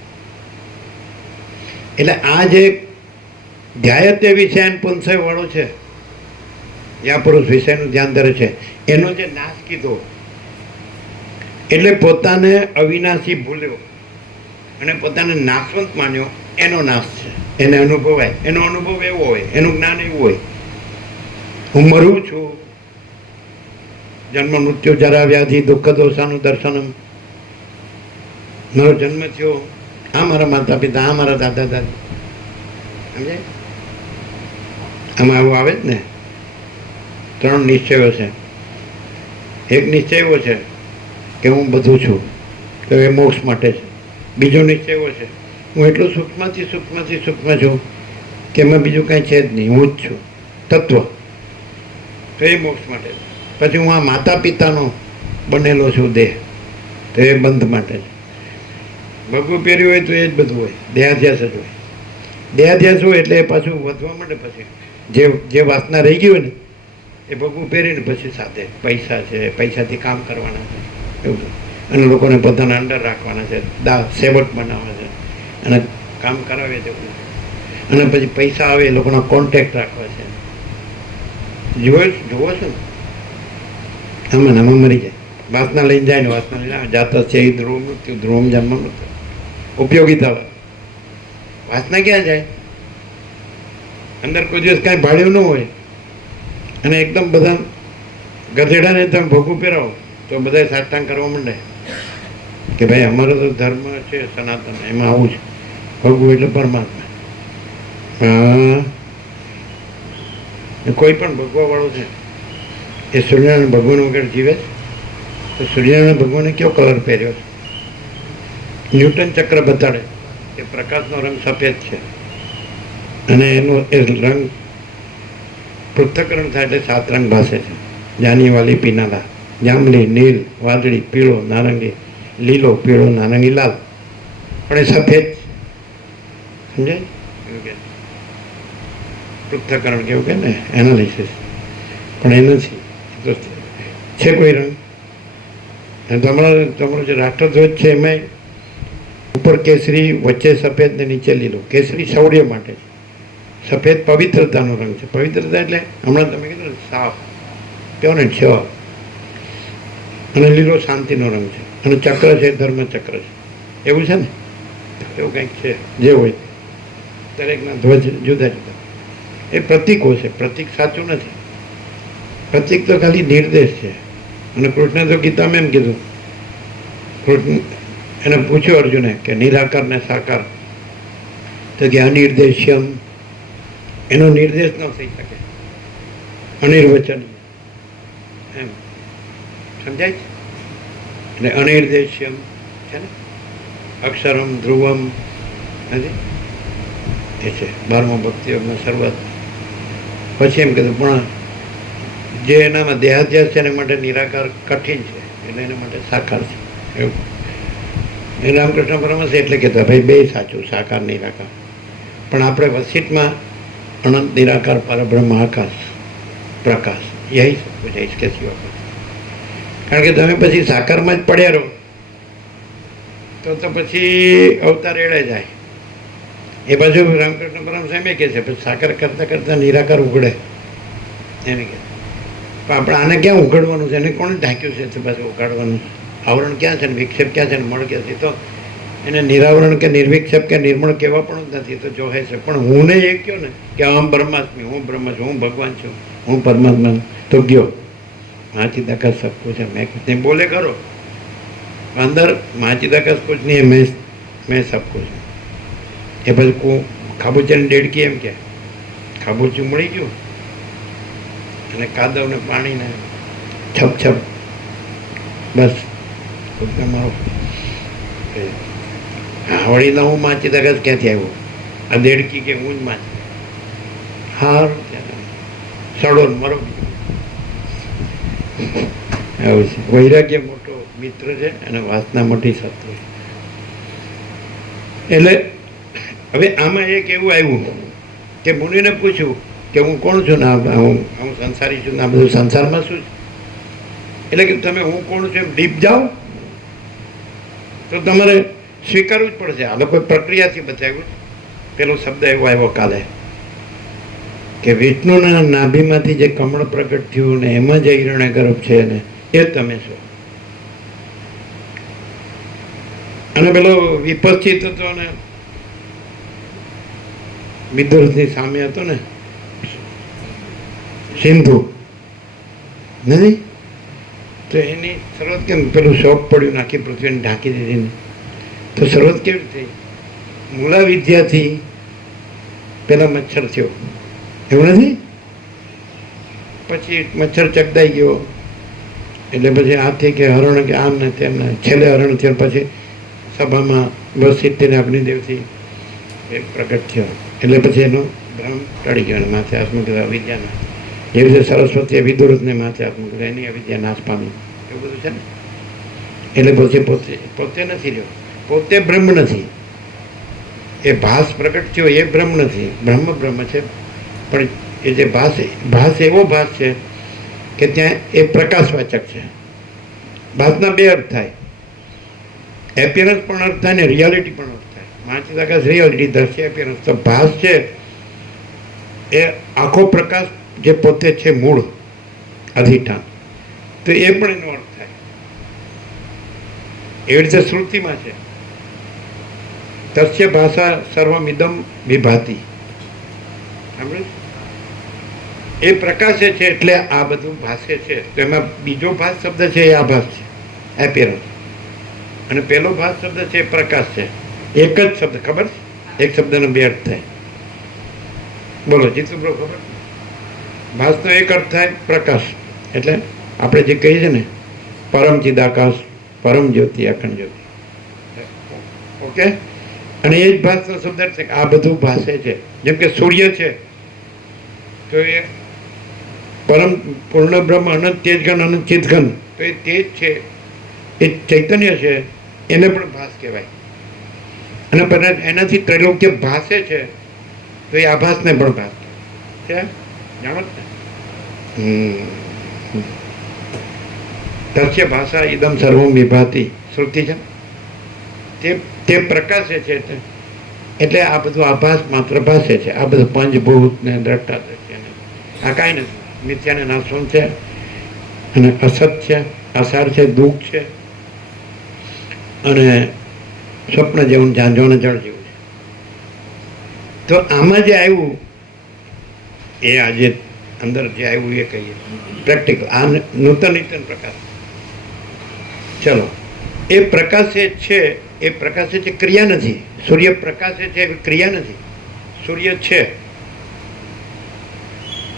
એટલે આ જે ધ્યાયતે વિષયન પુંસય વાળો છે, જ્યાં પુરુષ વિષયનું ધ્યાન ધરે છે, એનો જે નાશ કીધો એટલે પોતાને અવિનાશી ભૂલ્યો અને પોતાને નાશવંત માન્યો, એનો નાશ છે. એને અનુભવાય, એનો અનુભવ એવો હોય, એનું જ્ઞાન એવું હોય, હું મરું છું, જન્મ મૃત્યુ જરા વ્યાધિ દુઃખ દોષાનું દર્શનમ, મારો જન્મ થયો, આ મારા માતા પિતા, આ મારા દાદા દાદી. સમજાય? આમાં આવું આવે જ ને. 3 નિશ્ચયો છે. એક નિશ્ચય એવો છે કે હું બધું છું, તો એ મોક્ષ માટે છે. બીજો નિશ્ચય એવો છે હું એટલું સૂક્ષ્મથી સૂક્ષ્મ છું કે એમાં બીજું કાંઈ છે જ નહીં, હું જ છું તત્વ, તો એ મોક્ષ માટે છે. પછી હું આ માતા પિતાનો બનેલો છું દેહ, તો એ બંધ માટે છે. ભગવું પહેર્યું હોય તો એ જ બધું હોય, દેહાધ્યાસ જ હોય. દેહાધ્યાસ હોય એટલે એ પાછું વધવા માંડે. પછી જે વાસના રહી ગઈ હોય ને એ ભગવું પહેરીને પછી સાથે પૈસા છે, પૈસાથી કામ કરવાના છે, એવું. અને લોકોને પોતાના અંડર રાખવાના છે, સેવક બનાવવા છે અને કામ કરાવે છે. અને પછી પૈસા આવે એ લોકોના કોન્ટેક્ટ રાખવા છે. જુઓ છો ને, આમાં આમાં મરી જાય. વાસના લઈને જાય ને વાસના લઈને આવે, જાત છે એ ધ્રુવ મૃત્યુ, ધ્રુવમ જન્મ મૃત્યુ. ઉપયોગીતા વાસના ક્યાં જાય? અંદર કોઈ દિવસ કાંઈ ભાડ્યું ન હોય અને એકદમ બધા ગધેડાને તમે ભોગું પહેરાવો તો બધા સાષ્ટાંગ કરવા માંડે કે ભાઈ અમારો તો ધર્મ છે સનાતન, એમાં આવું છે. ભોગવું એટલે પરમાત્મા. કોઈ પણ ભગવા વાળો છે એ સૂર્યનારાયણ ભગવાન વગર જીવે છે. તો સૂર્યનારાયણ ભગવાને કયો કલર પહેર્યો છે? ન્યૂટન ચક્ર બતાડે કે પ્રકાશનો રંગ સફેદ છે અને એનો એ રંગ પૃથ્થકરણ થાય એટલે 7 રંગ ભાસે છે. જાની વાલી પીનાલા, જાંબલી, નીલ, વાદળી, પીળો, નારંગી, લીલો, પીળો, નારંગી, લાલ, પણ એ સફેદ. સમજાય? એવું કે પૃથ્થકરણ કેવું કે ને, એનાલિસિસ. પણ એ નથી, તો છે કોઈ રંગ. અને તમારો જે રાષ્ટ્રધ્વજ છે એમાં ઉપર કેસરી, વચ્ચે સફેદ ને નીચે લીલો. કેસરી શૌર્ય માટે છે, સફેદ પવિત્રતાનો રંગ છે. પવિત્રતા એટલે હમણાં તમે કીધું સાફ, પ્યોર એન્ડ શ્યોર. અને લીલો શાંતિનો રંગ છે. અને ચક્ર છે ધર્મ ચક્ર છે. એવું છે ને, એવું કંઈક છે. જે હોય દરેકના ધ્વજ જુદા જુદા. એ પ્રતીકો છે. પ્રતીક સાચું નથી. પ્રતીક તો ખાલી નિર્દેશ છે. અને કૃષ્ણે તો ગીતામાં એમ કીધું, કૃષ્ણ એને પૂછ્યું અર્જુને કે નિરાકાર ને સાકાર, તો કે અનિર્દેશ્યમ, એનો નિર્દેશ ન થઈ શકે, અનિર્વચનીય. એમ સમજાય છે? એટલે અનિર્દેશ્યમ છે ને, અક્ષરમ ધ્રુવમ નથી એ છે 12મા ભક્તિયોગમાં શરૂઆત. પછી એમ કીધું પણ જે એનામાં દેહાધ્યાસ છે એના માટે નિરાકાર કઠિન છે, એટલે એના માટે સાકાર છે. એવું એ રામકૃષ્ણ પરમહંસ એટલે કહેતા ભાઈ બે સાચું, સાકાર નિરાકાર. પણ આપણે વસિતમાં અનંત નિરાકાર પરબ્રહ્મ આકાશ પ્રકાશ યહી સબ કુછ है, इसके सिवा कुछ. કારણ કે તમે પછી સાકારમાં જ પડ્યા રહો તો પછી અવતાર એળે જાય. એ બાજુ રામકૃષ્ણ પરમહંસ એમ કહે છે પછી સાકાર કરતાં કરતાં નિરાકાર ઉઘડે એમ કહે. પણ આપણે આને ક્યાં ઉઘડવાનું છે? એને કોણે ઢાંક્યું છે? તો પાછું ઉઘાડવાનું આવરણ ક્યાં છે ને વિક્ષેપ ક્યાં છે ને મળ ક્યાં છે? તો એને નિરાવરણ કે નિર્વિક્ષેપ કે નિર્મળ કહેવા પણ જ નથી, તો જોહે છે. પણ હું ને એ કહ્યું ને કે અહમ બ્રહ્માસ્મિ, હું બ્રહ્મ છું, હું ભગવાન છું, હું પરમાત્મા, તો ગયો માચી દાકા સબ કુછ મેં કુછ નહીં બોલે ખરો, અંદર માચી દાકા કુછ નહીં, મેં સબ કુછ. એ પછી ખાબોચિયાની ડેડકી એમ કે ખાબોચિયું મળી ગયું અને કાદવ ને પાણીને છપ છપ બસ મારો વળીને હું માચી દગા ક્યાંથી આવ્યો? આ દેડકી કે હું જ માચી. હાર સડો ને મરો. આવું છે. વૈરાગ્ય મોટો મિત્ર છે અને વાસના મોટી શત્રુ. એટલે હવે આમાં એક એવું આવ્યું કે મુનિને પૂછ્યું કે હું કોણ છું ને હું સંસારી છું ને આ બધું સંસારમાં શું છે. એટલે કે તમે હું કોણ છું એમ ડીપ જાઓ તો તમારે સ્વીકારવું જ પડશે. આ લોકો પ્રક્રિયાથી બતાવ્યું. પેલો શબ્દ એવો આવ્યો કાલે કે વિષ્ણુના નાભીમાંથી જે કમળ પ્રગટ થયું ને એમાં જે હિરણ્ય ગર્ભ છે ને એ તમે છો. અને પેલો વિપસ્થિત હતો ને વિદુરની સામે હતો ને સિંધુ નથી તો એની શરૂઆત કેમ પેલું શોખ પડ્યું આખી પૃથ્વીને ઢાંકી દીધી ને તો શરૂઆત કેવી થઈ? મૂળા વિદ્યાથી પેલા મચ્છર થયો એવું નથી. પછી મચ્છર ચકદાઈ ગયો એટલે પછી આથી કે હરણ કે આમ ને તેમ ને છેલ્લે હરણ થયો. પછી સભામાં બસ સિત્તેર અગ્નિદેવથી એ પ્રગટ થયો એટલે પછી એનો ભ્રમ ટળી ગયો અને માથે હાથ મૂક્યો અવિદ્યાના. જેવી રીતે સરસ્વતીએ વિદુરથને માથે હાથ મૂક્યો એની અવિદ્યા નાશ પામી એવું બધું છે ને. એટલે પછી પોતે નથી રહ્યો. પોતે બ્રહ્મ નથી. એ ભાસ પ્રગટ થયો એ બ્રહ્મ નથી. બ્રહ્મ છે પણ એ જે ભાસ એવો ભાસ છે કે ત્યાં એ પ્રકાશવાચક છે. ભાસના બે અર્થ થાય. એપિયરન્સ પણ અર્થ થાય ને રિયાલિટી પણ અર્થ થાય. વાંચિત આકાશ રિયાલિટી, દ્રશ્ય એપિયરન્સ. તો ભાસ છે એ આખો પ્રકાશ જે પોતે છે મૂળ અધિષ્ઠાન તો એ પણ એનો અર્થ થાય. એવી રીતે શ્રુતિમાં છે તસ્ય ભાષા સર્વમિદમ વિભાતિ. એ પ્રકાશે છે એટલે આ બધું ભાષે છે. તો એમાં બીજો ભાસ શબ્દ છે એ આભાસ છે એપિયરન્સ. અને પેલો ભાસ શબ્દ છે એ પ્રકાશ છે. એક જ શબ્દ ખબર છે? એક શબ્દનો બે અર્થ થાય. બોલો જીતુબ્રો ખબર? ભાસનો એક અર્થ થાય પ્રકાશ એટલે આપણે જે કહીએ છીએ ને પરમ ચિદાકાશ, પરમ જ્યોતિ, અખંડ જ્યોતિ. ઓકે. અને એ જ ભાસનો શબ્દ છે કે આ બધું ભાષે છે. જેમ કે સૂર્ય છે તો એ પરમ પૂર્ણ બ્રહ્મ અનંત તેજઘન અનંત ચિતઘન તો એ તેજ છે એ ચૈતન્ય છે એને પણ ભાસ કહેવાય. અને એનાથી ત્રૈલોક્ય ભાષે છે તો એ આભાસને પણ ભાસ છે. જાણો જ ને તસ્ય ભાષા ઇદમ સર્વમ વિભાતિ શ્રુતિ છે તે પ્રકાશે છે એટલે આ બધું આભાસ માત્ર ભાષે છે. આ બધું પંચભૂત ને દ્રષ્ટા દ્રશ્ય ને આ કાંઈ નથી. મિથ્યાને નાશવન છે અને અસત છે, અસાર છે, દુઃખ છે અને સ્વપ્ન જેવું ઝાંઝોને જળ જેવું છે. તો આમાં જે આવ્યું એ આજે અંદર જે આવ્યું એ કહીએ પ્રેક્ટિકલ. આ નૂતન પ્રકાશ. ચલો એ પ્રકાશે છે એ પ્રકાશે છે ક્રિયા નથી. સૂર્ય પ્રકાશે છે ક્રિયા નથી. સૂર્ય છે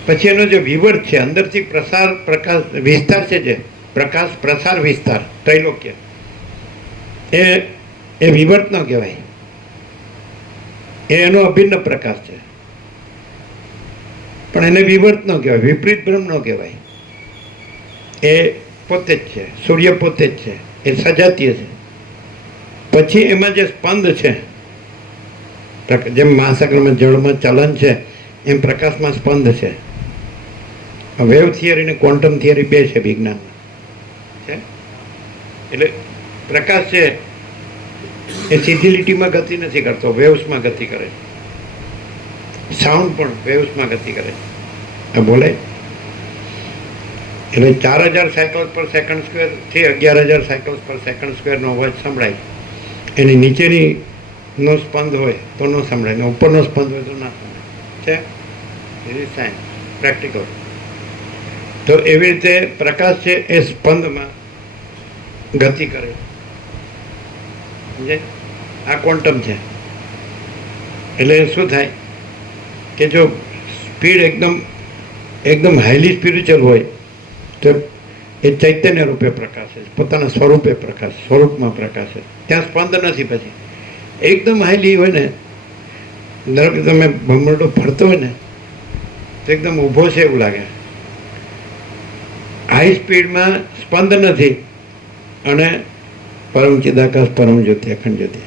પછી એનો જે વિવર્ત છે અંદરથી પ્રસાર પ્રકાશ વિસ્તાર છે જે પ્રકાશ પ્રસાર વિસ્તાર ત્રૈલોક્ય એ વિવર્ત ન કહેવાય. એનો અભિન્ન પ્રકાશ છે પણ એને વિવર્ત ન કહેવાય. વિપરીત બ્રહ્મ ન કહેવાય. એ પોતે જ છે. સૂર્ય પોતે જ છે. એ સજાતીય છે. પછી એમાં જે સ્પંદ છે જેમ મહાસાગરમાં જળમાં ચલન છે એમ પ્રકાશમાં સ્પંદ છે. વેવ થિયરી અને ક્વોન્ટમ થિયરી બે છે વિજ્ઞાનમાં છે. એટલે પ્રકાશ છે એ સીધી લીટીમાં ગતિ નથી કરતો, વેવ્સમાં ગતિ કરે છે. સાઉન્ડ પણ વેવ્સમાં ગતિ કરે છે. બોલે એટલે 4000 સાયકલ પર સેકન્ડ સ્ક્વેર થી 11000 સાયકલ પર સેકન્ડ સ્ક્વેરનો અવાજ સંભળાય. એની નીચેની નો સ્પંદ હોય તો ન સંભળાય ને ઉપરનો સ્પંદ હોય તો ના સંભળાય છે. Is science practical. તો એવી રીતે પ્રકાશ છે એ સ્પંદમાં ગતિ કરે છે. આ ક્વોન્ટમ છે. એટલે શું થાય કે જો સ્પીડ એકદમ હાઈલી સ્પિરિચ્યુઅલ હોય તો એ ચૈતન્ય રૂપે પ્રકાશે, પોતાના સ્વરૂપે પ્રકાશ, સ્વરૂપમાં પ્રકાશે. ત્યાં સ્પંદ નથી. પછી એકદમ હાઈલી હોય ને ધારો કે તમે ભમરડો ફરતો હોય ને તો તો એકદમ ઊભો છે એવું લાગે. હાઈ સ્પીડમાં સ્પંદ નથી અને પરમ ચિદાકાશ પરમ જ્યોતિ અખંડ જ્યોતિ.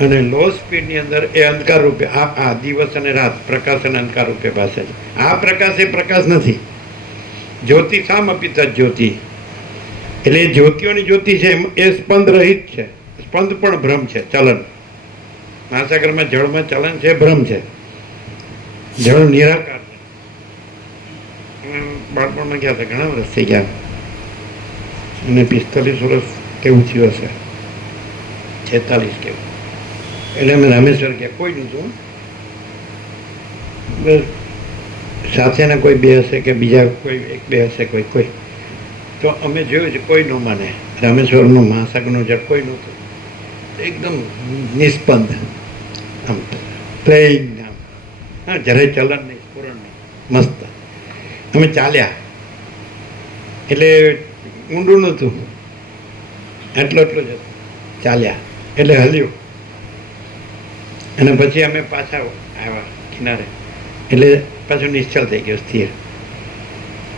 અને લો સ્પીડની અંદર એ અંધકાર રૂપે આ દિવસ અને રાત પ્રકાશ અને અંધકાર રૂપે ભાસે છે. આ પ્રકાશ એ પ્રકાશ નથી. જ્યોતિ સામપિતા જ્યોતિ એટલે એ જ્યોતિઓની જ્યોતિ છે એ સ્પંદ રહિત છે. સ્પંદ પણ ભ્રમ છે, ચલન. મહાસાગરમાં જળમાં ચલન છે, ભ્રમ છે. જળ નિરાકાર છે. બાળપણમાં ગયા હતા, ઘણા વર્ષ થઈ ગયા અને 45 વર્ષ કેવું થયું હશે, 46 કેવું. એટલે અમે રામેશ્વર ગયા, કોઈ નહોતું. સાથેના કોઈ બે હશે કે બીજા કોઈ એક બે હશે, કોઈ તો અમે જોયું છે કોઈ ન માને. રામેશ્વરનું મહાસાગરનું જળ કોઈ નહોતું, એકદમ નિસ્પંદ, આમ પ્લેઇંગ, આમ હા, જરાય ચલન નહીં, સ્ફુરણ નહીં, મસ્ત. અમે ચાલ્યા એટલે ઊંડું નહોતું, આટલો જ હતું. ચાલ્યા એટલે હલ્યું અને પછી અમે પાછા આવ્યા કિનારે એટલે પાછું નિશ્ચલ થઈ ગયો, સ્થિર.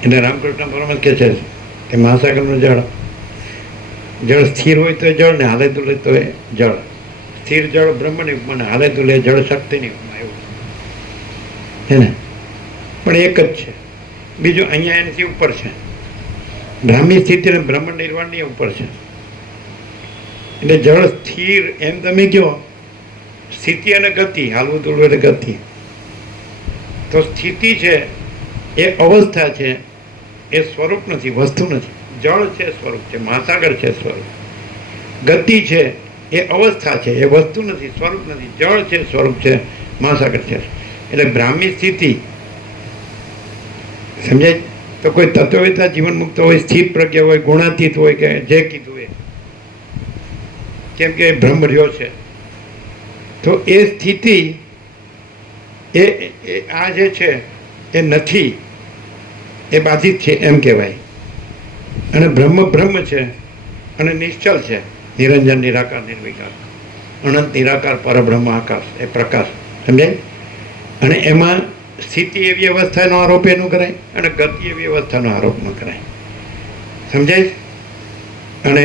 એટલે રામકૃષ્ણ પરમહંસ કહે છે કે મહાસાગરનું જળ સ્થિર હોય તો જળ ને હાલે તુલે તો જળ. સ્થિર જળ બ્રહ્મની ઉપમાને, હાલે તુલે જળ શક્તિની ઉપમા, એવું છે ને. પણ એક જ છે. બીજું અહીંયા એનાથી ઉપર છે. બ્રાહ્મી સ્થિતિ અને બ્રહ્મ નિર્વાણની ઉપર છે. એટલે જળ સ્થિર એમ તમે કહો, સ્થિતિ અને ગતિ, હાલવું દોડવું એટલે ગતિ. તો સ્થિતિ છે એ અવસ્થા છે, એ સ્વરૂપ નથી, વસ્તુ નથી. જળ છે સ્વરૂપ છે, મહાસાગર છે સ્વરૂપ. ગતિ છે એ અવસ્થા છે, એ વસ્તુ નથી, સ્વરૂપ નથી. જળ છે સ્વરૂપ છે, મહાસાગર છે. એટલે બ્રાહ્મી સ્થિતિ સમજાય. તો કોઈ તત્વવેતા જીવન મુક્ત હોય, સ્થિર પ્રજ્ઞા હોય, ગુણાતીત હોય કે જે કીધું એ, કેમ કે બ્રહ્મ રહ્યો છે, તો એ સ્થિતિ એ આ જે છે એ નથી, એ બાધિત છે એમ કહેવાય. અને બ્રહ્મ છે અને નિશ્ચલ છે, નિરંજન, નિરાકાર, નિર્વિકાર, અનંત નિરાકાર પરબ્રહ્મ આકાશ, એ પ્રકાશ. સમજાય. અને એમાં સ્થિતિ એવી અવસ્થાનો આરોપ એ ન કરાય અને ગતિ એવી અવસ્થાનો આરોપ ન કરાય. સમજાય. અને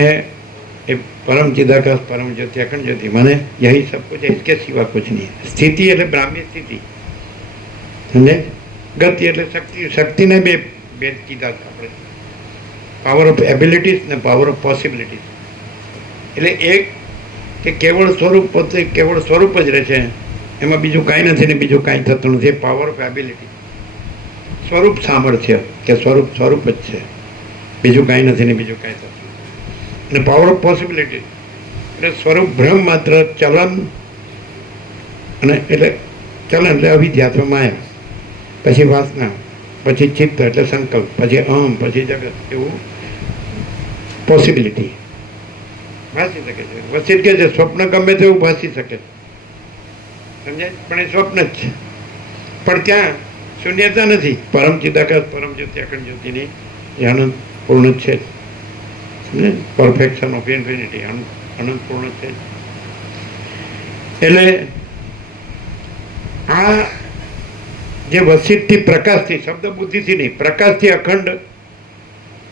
એ परम चिदाकाश परम ज्योति अखंड ज्योति माने यही सब कुछ है, इसके सिवा कुछ नहीं है. स्थिति એટલે બ્રાહ્મી સ્થિતિ, સમજે. ગતિ એટલે શક્તિ. શક્તિને બે કીધા આપણે, પાવર ઓફ એબિલિટીઝ ને પાવર ઓફ પોસિબિલિટીઝ. એટલે એક કે કેવળ સ્વરૂપ, પોતે કેવળ સ્વરૂપ જ રહે છે, એમાં બીજું કાંઈ નથી ને બીજું કાંઈ થતું નથી. એ પાવર ઓફ એબિલિટી, સ્વરૂપ સામર્થ્ય કે સ્વરૂપ સ્વરૂપ જ છે, બીજું કાંઈ નથી ને બીજું કાંઈ થતું. અને પાવર ઓફ પોસિબિલિટી એટલે સ્વરૂપ ભ્રમ માત્ર, ચલન. અને એટલે ચલન એટલે અવિદ્યા અથવા માયા, પછી વાસના, પછી ચિત્ત એટલે સંકલ્પ, પછી અહમ, પછી જગત, એવું પોસિબિલિટી ભાસી શકે છે. વસિત કે છે સ્વપ્ન ગમે તેવું ભાસી શકે છે, સમજાય. પણ એ સ્વપ્ન જ છે. પણ ત્યાં શૂન્યતા નથી. પરમ ચિદાકાશ પરમ જ્યોતિ અખંડ જ્યોતિની એ અનંત પૂર્ણ છે, પરફેક્શન ઓફ ઇન્ફિનિટી, અનંત પૂર્ણ છે. એટલે આ જે વસિતથી, પ્રકાશથી, શબ્દ બુદ્ધિથી નહીં, પ્રકાશથી અખંડ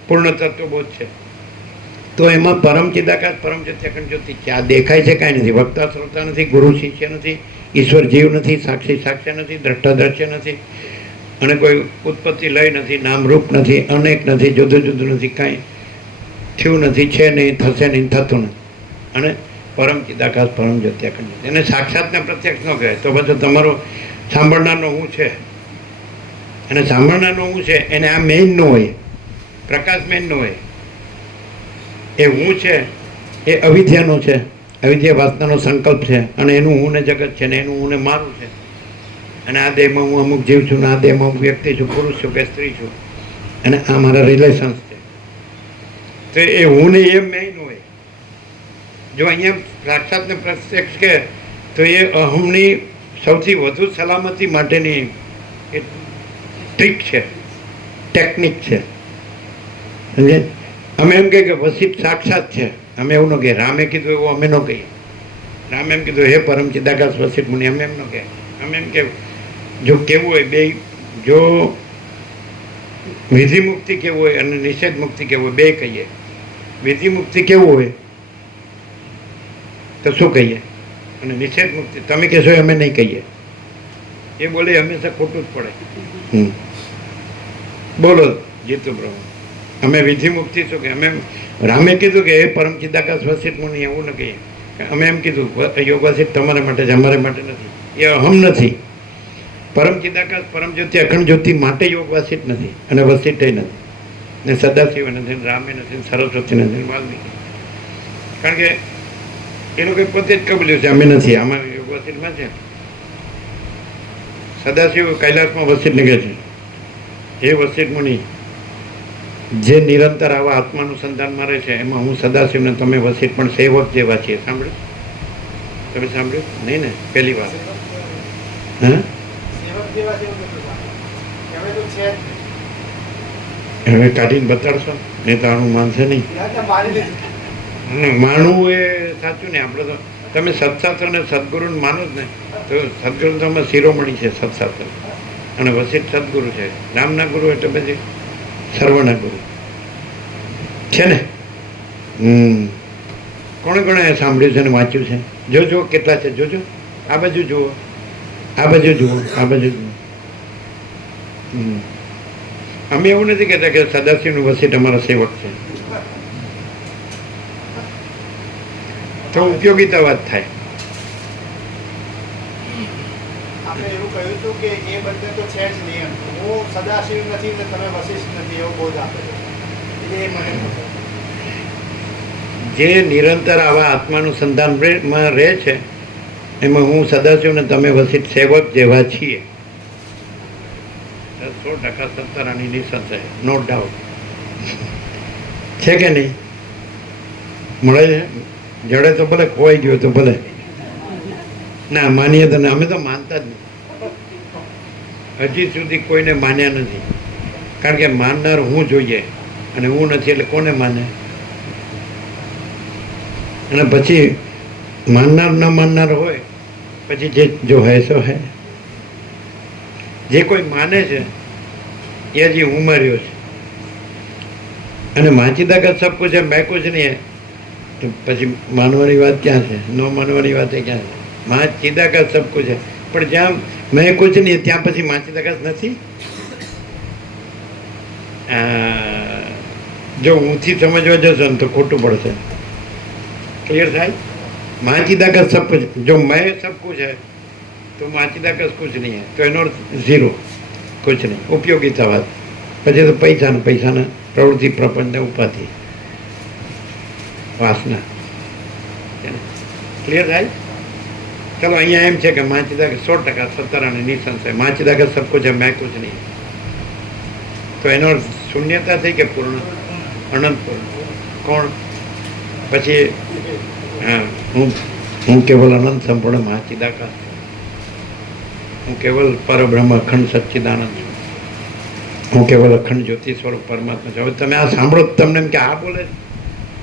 પૂર્ણ તત્વબોધ છે. તો એમાં પરમ ચિદાકાશ પરમ જ્યોતિ અખંડ જ્યોતિ ક્યાં દેખાય છે? કાંઈ નથી. વક્તા શ્રોતા નથી, ગુરુ શિષ્ય નથી, ઈશ્વર જીવ નથી, સાક્ષી સાક્ષ્ય નથી, દ્રષ્ટા દ્રશ્ય નથી, અને કોઈ ઉત્પત્તિ લય નથી, નામ રૂપ નથી, અનેક નથી, જુદું જુદું નથી, કાંઈ થયું નથી, છે નહીં, થશે નહીં, થતું નથી. અને પરમ ચિદાકાશ પરમ જ્યોતિ અખંડ જ્યોતિ. એને સાક્ષાતને પ્રત્યક્ષ ન કહેવાય. તો પછી તમારો સાંભળનારનો હું છે, અને સાંભળનારનો હું છે એને આ મેઇન ન હોય, પ્રકાશ મેઇન ન હોય. એ હું છે એ અવિદ્યાનો છે, અવિદ્યા વાસનાનો સંકલ્પ છે, અને એનું હું ને જગત છે, ને એનું હું ને મારું છે. અને આ દેહમાં હું અમુક જીવ છું, ને આ દેહમાં હું વ્યક્તિ છું, પુરુષ છું કે સ્ત્રી છું, અને આ મારા રિલેશન્સ છે. તો એ હું ને એ મેઇન હોય. જો અહીંયા સાક્ષાતને પ્રત્યક્ષ કે તો એ અહમની સૌથી વધુ સલામતી માટેની એ ટ્રીક છે, ટેકનિક છે. સમજે. અમે એમ કહીએ કે વસિત સાક્ષાત છે, અમે એવું ન કહીએ. રામે કીધું એવું અમે ન કહીએ. રામે એમ કીધું હે પરમ ચિદાકાશ વસિત મુનિ, અમે એમ ન કહીએ. અમે એમ કે જો કેવું હોય બે જો વિધિ મુક્તિ કેવું હોય અને નિષેધ મુક્તિ કેવું હોય, બે કહીએ. વિધિ મુક્તિ કેવું હોય તો શું કહીએ, અને નિષેધ મુક્તિ તમે કહેશો અમે નહીં કહીએ, એ બોલે હંમેશા ખોટું જ પડે. બોલો જીતુ પ્રભુ, અમે વિધિ મુક્તિ શું કે અમે રામે કીધું કે એ પરમ ચિદાકાશ વસિત મુનિ, એવું ન કહીએ. અમે એમ કીધું યોગ વસિત તમારા માટે છે, અમારા માટે નથી. એ અહમ નથી. પરમ ચિદાકાશ પરમ જ્યોતિ અખંડ જ્યોતિ માટે યોગ વસિત નથી અને વસિત નથી, ને સદાશિવ નથી, રામે નથી, સરસ્વતી નથી, વાલ્મીકી. કારણ કે એ લોકો પોતે જ કબલ્યું છે અમે નથી. આમાં યોગ વસિતમાં છે સદાશિવ કૈલાસમાં વસિત નીકળે છે. એ વસિત મુનિ જે નિરંતર આવા આત્માનુસંધાનમાં રહે છે, એમાં હું સદાશિવ ને તમે વસિત પણ સેવક જેવા છીએ. સાંભળ્યું? તમે સાંભળ્યું નહીં ને? પહેલી વાર. હા, હવે કાઢીને બતાડશો નહીં તો આનું માનશે નહીં. માનવું એ સાચું ને. આપણે તો તમે સત્શાસ્ત્ર અને સદગુરુને માનો જ ને, તો સદગુરુ તો અમે શિરોમણી છે સત્શાસ્ત્ર, અને વસિત સદગુરુ છે. નામના ગુરુ એટલે પછી સર્વના ગુરુ છે ને. કોણે કોણે સાંભળ્યું છે ને વાંચ્યું છે? જોજો કેટલા છે, જોજો. આ બાજુ જુઓ, આ બાજુ જુઓ, આ બાજુ જુઓ. અમે એવું નથી કહેતા કે સદાશિવનું વસિત અમારા સેવક છે, તો ઉપયોગીતા વાત થાય. આપણે એવું કહ્યું હતું કે એ બંને તો છે જ નિયમ. હું સદાશિવ નથી ને તમે વશિષ્ઠ નથી, એવો બોધ આપે છે. એટલે એ મને જે નિરંતર આવા આત્માનું સંધાનમાં રહે છે, એમાં હું સદાશિવ ને તમે વસિત સેવક જેવા છીએ. 100% સત્તરાની નિશાન છે, નો ડાઉટ. છે કે નહીં? મળે છે. જડે તો ભલે, ખોવાઈ ગયો તો ભલે. ના માનીએ તો અમે તો માનતા જ નહીં. હજી સુધી કોઈને માન્યા નથી. કારણ કે માનનાર હું જોઈએ, અને હું નથી એટલે કોને માને? અને પછી માનનાર ન માનનાર હોય, પછી જે જો હે સો હે. જે કોઈ માને છે એ હજી ઉમર્યો છે, અને માચીદાગત સબ કુછ है मैं कुछ नहीं है, તો પછી માનવાની વાત ક્યાં છે? ન માનવાની વાત એ ક્યાં છે? માચીદાગત સબ કુછ है, પણ જ્યાં મેં કુછ નહીં ત્યાં પછી માચીદાગત નથી. જો ઊંથી સમજવા જશો ને તો ખોટું પડશે. ક્લિયર થાય? માચીદાગત સબ કુછ, જો મેં સબ કુછ है તો માચીદાગત કુછ નહીં है, તો એનો અર્થ ઝીરો, કુછ નહીં. ઉપયોગીતા વાત. પછી તો પૈસાના પ્રવૃત્તિ, પ્રપંચ, ઉપાધિ, વાસના. ક્લિયર થાય? ચલો અહીંયા એમ છે કે માચીદાગત 100% સત્તરાની નિશાન છે. માચીદાગત સબ કુછ है मैं कुछ नहीं. તો એનો અર્થ શૂન્યતા થઈ કે પૂર્ણ? અનંત પૂર્ણ. કોણ? પછી હા, હું કેવલ અનંત સંપૂર્ણ માચીદાકાશ. હું કેવલ પરબ્રહ્મ અખંડ સચ્ચિદાનંદ છું. હું કેવલ અખંડ જ્યોતિ સ્વરૂપ પરમાત્મા છું. હવે તમે આ સાંભળો તમને એમ કે આ બોલે,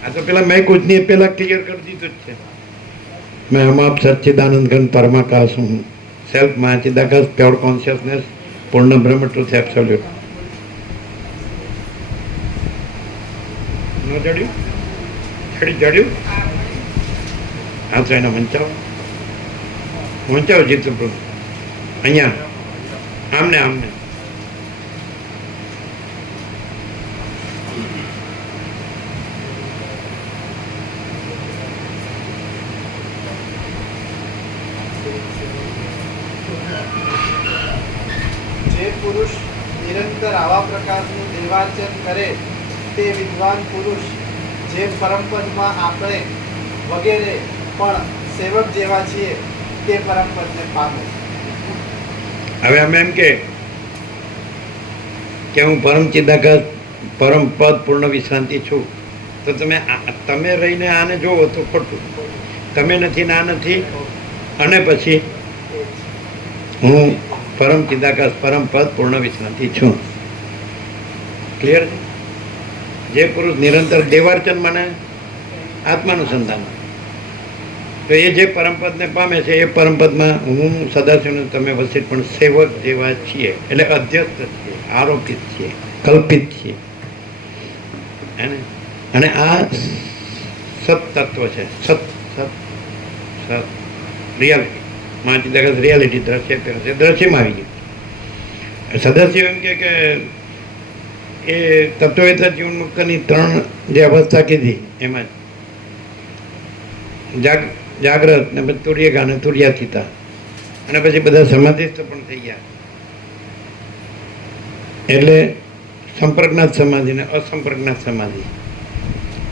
આ તો પેલા મેં કુછ નહીં પેલા ક્લિયર કરી દીધું જ છે. मैं हम आप सच्चिदानंद घन परमाकाश हूँ. सेल्फ माचिदाकाश, प्योर कॉन्शियसनेस, पूर्ण ब्रह्म, ट्रूथ एब्सोल्यूट. ન જડ્યું? જડ્યું? હા તો એને વંચાવો જીતુ પ્રભુ. અહીંયા આમને જે પુરુષ નિરંતર આવા પ્રકારનું નિર્વાચન કરે તે વિદ્વાન પુરુષ જે પરમપદમાં આપણે વગેરે પણ સેવક જેવા છીએ તે પરમપદને પામે. હવે અમે એમ કે હું પરમ ચિદાકાશ પરમ પદ પૂર્ણ વિશ્રાંતિ છું, તો તમે રહીને આને જોવો તો ખોટું. તમે નથી ને આ નથી, અને પછી હું પરમ ચિદાકાશ પરમ પદ પૂર્ણ વિશ્રાંતિ છું. ક્લિયર? જે પુરુષ નિરંતર દેવાર્ચન મને આત્માનુસંધાન, તો એ જે પરમપદને પામે છે એ પરમપદમાં હું સદાશિવને તમે વસિષ્ઠ પણ સેવક જેવા છીએ, એટલે અધ્યસ્ત છીએ, આરોપિત છીએ, કલ્પિત છીએ. એને અને આ સત તત્વ છે. સત સત સત રિયાલિટી માં રિયાલિટી દ્રશ્યમાં આવી ગયું. સદાશિવ એમ કે એ તત્વવેતા જીવન મુક્તની 3 જે અવસ્થા કીધી એમાં જાગ્રત ને પછી તુર્યગા ને તુર્યાતીતા અને પછી બધા સમાધિસ્થ પણ થઈ ગયા. એટલે સંપર્કનાથ સમાધિ ને અસંપર્કનાથ સમાધિ.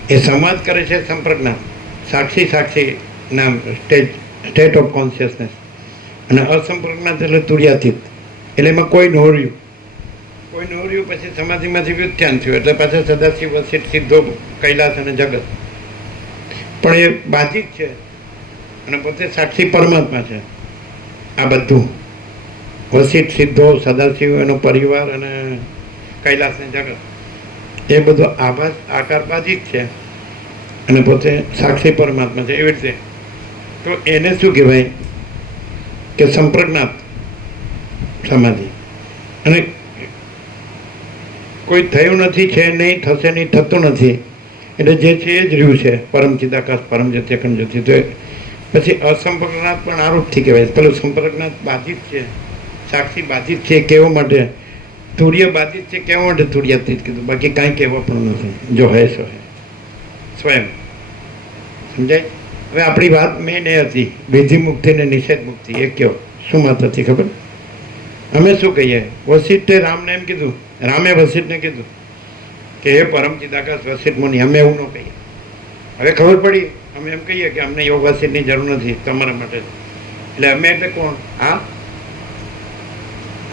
એ સમાજ કરે છે સંપર્કનાથ, સાક્ષી નામ સ્ટેટ ઓફ કોન્શિયસનેસ, અને અસંપર્કનાથ એટલે તુર્યાતીત, એટલે એમાં કોઈ નહોર્યું પછી સમાધિમાંથી વ્યુત્થાન થયું, એટલે પાછા સદાશિવ વસિષ્ઠ સિદ્ધો કૈલાસ અને જગત. પણ એ બાધિત છે અને પોતે સાક્ષી પરમાત્મા છે. આ બધું વસિષ્ઠ સિદ્ધો સદાશિવ એનો પરિવાર અને કૈલાસ ને જગત એ બધો આભાસ આકાર બાધિત છે અને પોતે સાક્ષી પરમાત્મા છે. એવી રીતે તો એને શું કહેવાય કે સંપ્રજ્ઞાત સમાધિ. અને કોઈ થયું નથી, છે નહીં, થશે નહીં, થતું નથી, એટલે જે છે એ જ રહ્યું છે. પરમ ચિદાકાશ પરમ જ્યોતિ અખંડ જ્યોતિ. તો પછી અસંપર્કનાથ પણ આરોપથી કહેવાય. પેલું સંપર્કનાથ બાધિત છે, સાક્ષી બાધિત છે કહેવા માટે, તુર્ય બાધિત છે કહેવા માટે તુર્યાતીત કીધું, બાકી કાંઈ કહેવા પણ નથી. જો હે સો હે સ્વયં. સમજાય? હવે આપણી વાત મેન એ હતી વિધિ મુક્તિ ને નિષેધ મુક્તિ. એ કયો શું વાત હતી ખબર? અમે શું કહીએ? વસિષ્ઠે રામને એમ કીધું, રામે વસિષ્ઠને કીધું કે હે પરમ ચિદાકાશ વસિષ્ઠ મુનિ. અમે એવું ન કહીએ. હવે ખબર પડી, અમે એમ કહીએ કે અમને યોગ વસિષ્ઠની જરૂર નથી તમારા માટે. એટલે અમે એટલે કોણ? હા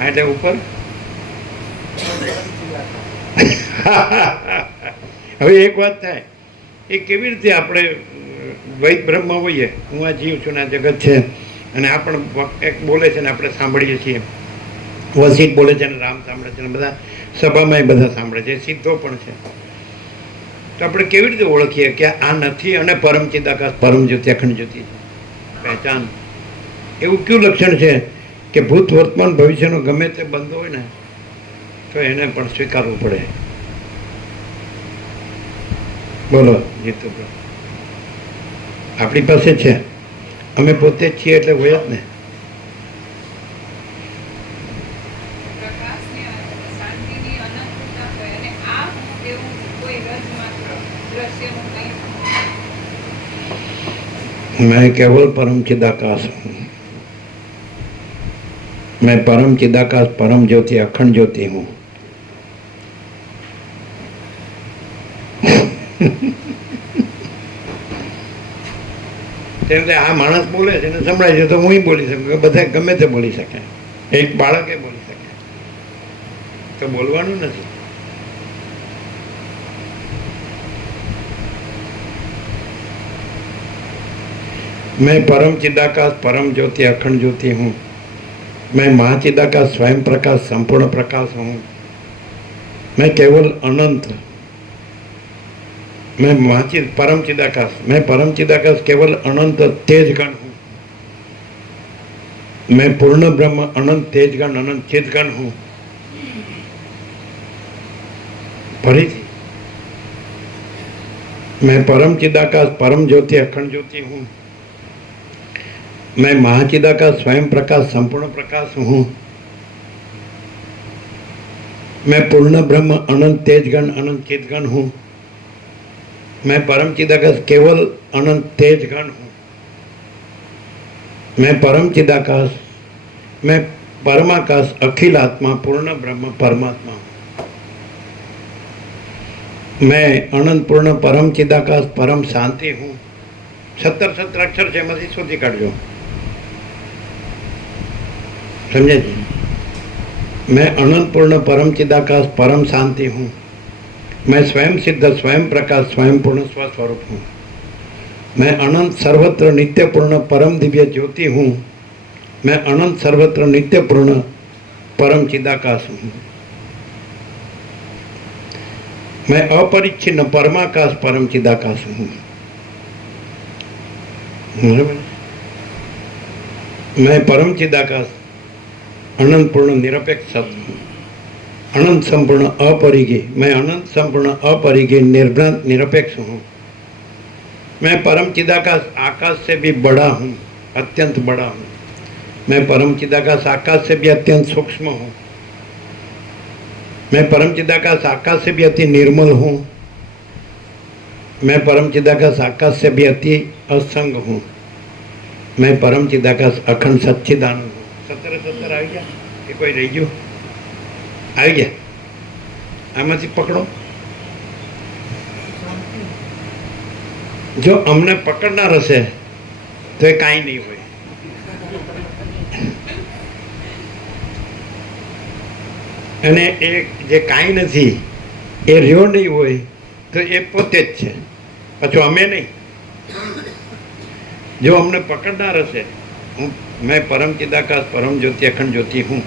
એટલે ઉપર. હવે એક વાત થાય, એ કેવી રીતે આપણે વૈદ બ્રહ્મ હોઈએ, હું આ જીવ છું ને આ જગત છે, અને આ પણ એક બોલે છે ને આપણે સાંભળીએ છીએ, વસિષ્ઠ બોલે છે ને રામ સાંભળે છે ને બધા સભામાં એ બધા સાંભળે છે, સિદ્ધો પણ છે. તો આપણે કેવી રીતે ઓળખીએ કે આ નથી અને પરમ ચિદાકાશ પરમ જ્યોતિ અખંડ જ્યોતિ છે? પહેચાન. એવું કયું લક્ષણ છે કે ભૂત વર્તમાન ભવિષ્યનો ગમે તે બંધ હોય ને તો એને પણ સ્વીકારવું પડે? બોલો જીતુભાઈ. આપણી પાસે છે, અમે પોતે જ છીએ એટલે હોય જ ને. मैं केवल परम चिदाकाश हूँ. मैं परम चिदाकाश परम ज्योति अखंड ज्योति हूँ. આ માણસ બોલે છે ને સંભળાય છે તો હું બોલી શકું, બધા ગમે તે બોલી શકે, એક બાળકે બોલી શકે, તો બોલવાનું નથી. मैं परम चिदाकाश परम ज्योति अखंड ज्योति हूँ. मैं महाचिदाकाश स्वयं प्रकाश संपूर्ण प्रकाश हूँ. मैं केवल अनंत, मैं महाचिद परम चिदाकाश, मैं परम चिदाकाश केवल अनंत तेजगण हूँ. मैं पूर्ण ब्रह्म अनंत तेजगण अनंत चिदगण हूँ. फरीथी, मैं परम चिदाकाश परम ज्योति अखंड ज्योति हूँ. मैं महाचिदाकाश स्वयं प्रकाश संपूर्ण प्रकाश हूँ. मैं पूर्ण ब्रह्म अनंत तेजगण अनंत चिदगण हूँ. मैं परम चिदाकाश केवल अनंत तेजगण हूँ. मैं परम चिदाकाश, मैं परमाकाश अखिल आत्मा पूर्ण ब्रह्म परमात्मा हूँ. मैं अनंत पूर्ण परम चिदाकाश परम शांति हूँ. 17 अक्षर છે એમાંથી શોધી કાઢજો. समझे जी? मैं अनंत पूर्ण परम चिदाकाश परम शांति हूँ. मैं स्वयं सिद्ध स्वयं प्रकाश स्वयं पूर्ण स्वस्वरूप हूँ. मैं अनंत सर्वत्र नित्य पूर्ण परम दिव्य ज्योति हूँ. मैं अनंत सर्वत्र नित्य पूर्ण परम चिदाकाश हूँ. मैं अपरिच्छिन्न परमाकाश परम चिदाकाश हूँ. બરાબર. मैं परम चिदाकाश अनंत पूर्ण निरपेक्ष सत्य, अनंत संपूर्ण अपरिघी, मैं अनंत संपूर्ण अपरिघी निर्भ्रांत निरपेक्ष हूँ. मैं परम चिदाकाश आकाश से भी बड़ा हूँ, अत्यंत बड़ा हूँ. मैं परम चिदाकाश आकाश से भी अत्यंत सूक्ष्म हूँ. मैं परम चिदाकाश आकाश से भी अति निर्मल हूँ. मैं परम चिदाकाश आकाश से भी अति असंग हूँ. मैं परम चिदाकाश अखंड सच्चिदानंद हूँ. 17 આવી ગયા કે કોઈ રહી ગયું? આવી ગયા? આમાંથી પકડો. જો અમને પકડનાર હશે તો એ કાંઈ નહીં હોય. અને એ જે કાંઈ નથી એ રહ્યો નહીં હોય તો એ પોતે જ છે, પાછું અમે નહીં. જો અમને પકડનાર હશે, मैं परम चिदाकाश परम ज्योति अखंड ज्योति हूँ,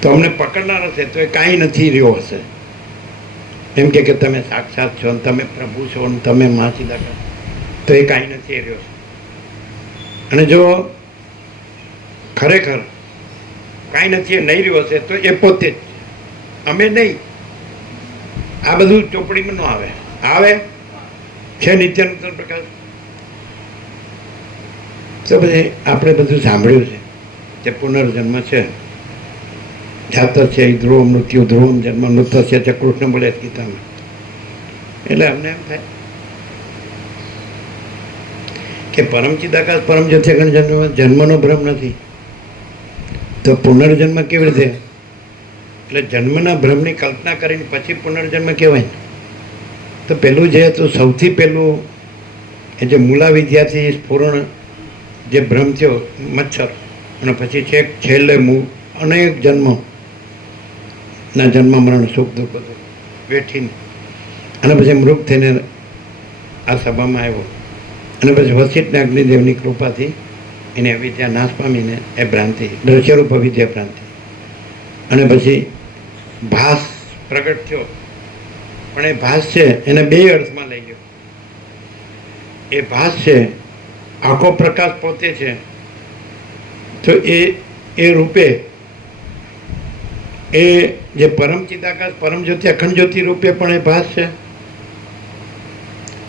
तो अमने पकड़नार हशे तो ए कांई नथी रह्यो हशे. एम के तमे साक्षात छो, तमे प्रभु छो, तमे मां चिदाकाश, तो ए कांई नथी रह्यो. अने जो खरेखर कांई नथी नहीं रह्यो हशे तो ए पोते ज, अमे नहीं. आ बधुं ચોપડીમાં न आवे, आवे छे नित्यानंद प्रकाश. તો પછી આપણે બધું સાંભળ્યું છે કે પુનર્જન્મ છે, જાતર છે, ધ્રુવ મૃત્યુ, ધ્રુવમ જન્મ મૃત છે, તે કૃષ્ણ બોલે ગીતામાં. એટલે અમને એમ થાય કે પરમ ચિદાકાશ પરમ જ્યોતિ અખંડ જન્મ જન્મનો ભ્રમ નથી તો પુનર્જન્મ કેવી રીતે? એટલે જન્મના ભ્રમની કલ્પના કરીને પછી પુનર્જન્મ કહેવાય. તો પહેલું જે હતું, સૌથી પહેલું એ જે મૂલા વિદ્યાથી સ્ફુરણ જે ભ્રમ થયો મચ્છર, અને પછી છેક છેલ્લે અનેક જન્મના જન્મ મરણ સુખ દુઃખ બધું વેઠીને અને પછી મૃગ થઈને આ સભામાં આવ્યો. અને પછી વસિષ્ઠને અગ્નિદેવની કૃપાથી એની અવિદ્યા નાશ પામીને એ ભ્રાંતિ, દ્રશ્યરૂપ અવિદ્યા ભ્રાંતિ, અને પછી ભાસ પ્રગટ થયો. પણ એ ભાસ છે એને બે અર્થમાં લઈ ગયો. એ ભાસ છે આખો પ્રકાશ પોતે છે, તો એ રૂપે એ જે પરમ ચિદાકાશ પરમ જ્યોતિ અખંડ જ્યોતિ રૂપે પણ એ ભાસ છે.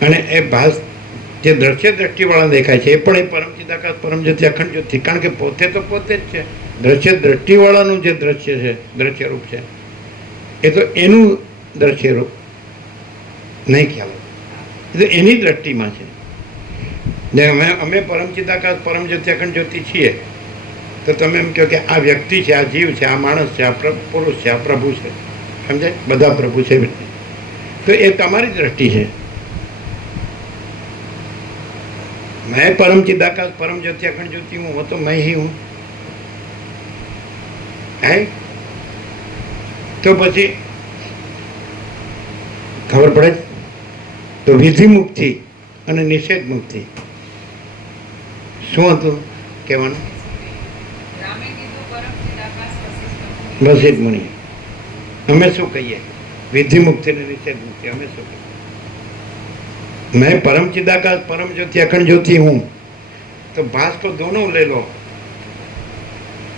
અને એ ભાસ જે દ્રશ્ય દ્રષ્ટિવાળા દેખાય છે એ પણ એ પરમ ચિદાકાશ પરમ જ્યોતિ અખંડ જ્યોતિ, કારણ કે પોતે તો પોતે જ છે. દ્રશ્ય દ્રષ્ટિવાળાનું જે દ્રશ્ય છે, દ્રશ્ય રૂપ છે, એ તો એનું દ્રશ્ય રૂપ નહીં ખ્યાલ, એ તો એની દ્રષ્ટિમાં છે. અમે પરમ ચિદાકાશ પરમ જ્યોતિ અખંડ જ્યોતિ છીએ તો તમે એમ કહો કે આ વ્યક્તિ છે, આ જીવ છે, આ માણસ છે, આ પુરુષ છે, આ પ્રભુ છે, સમજાય? બધા પ્રભુ છે, તો એ તમારી દ્રષ્ટિ છે. मैं परम चिदाकाश परम ज्योति अखंड ज्योति हूँ, वो तो मैं ही हूँ. है तो પછી ખબર પડે. તો વિધિ મુક્તિ અને નિષેધ મુક્તિ શું હતું કહેવાનું? વસિષ્ઠ મુનિ. અમે શું કહીએ? વિધિ મુક્તિ અને નિષેધ મુક્તિ અમે શું કહીએ? मैं परम चिदाकाश परम ज्योति अखंड ज्योति हूँ, तो भास को दोनों ले लो.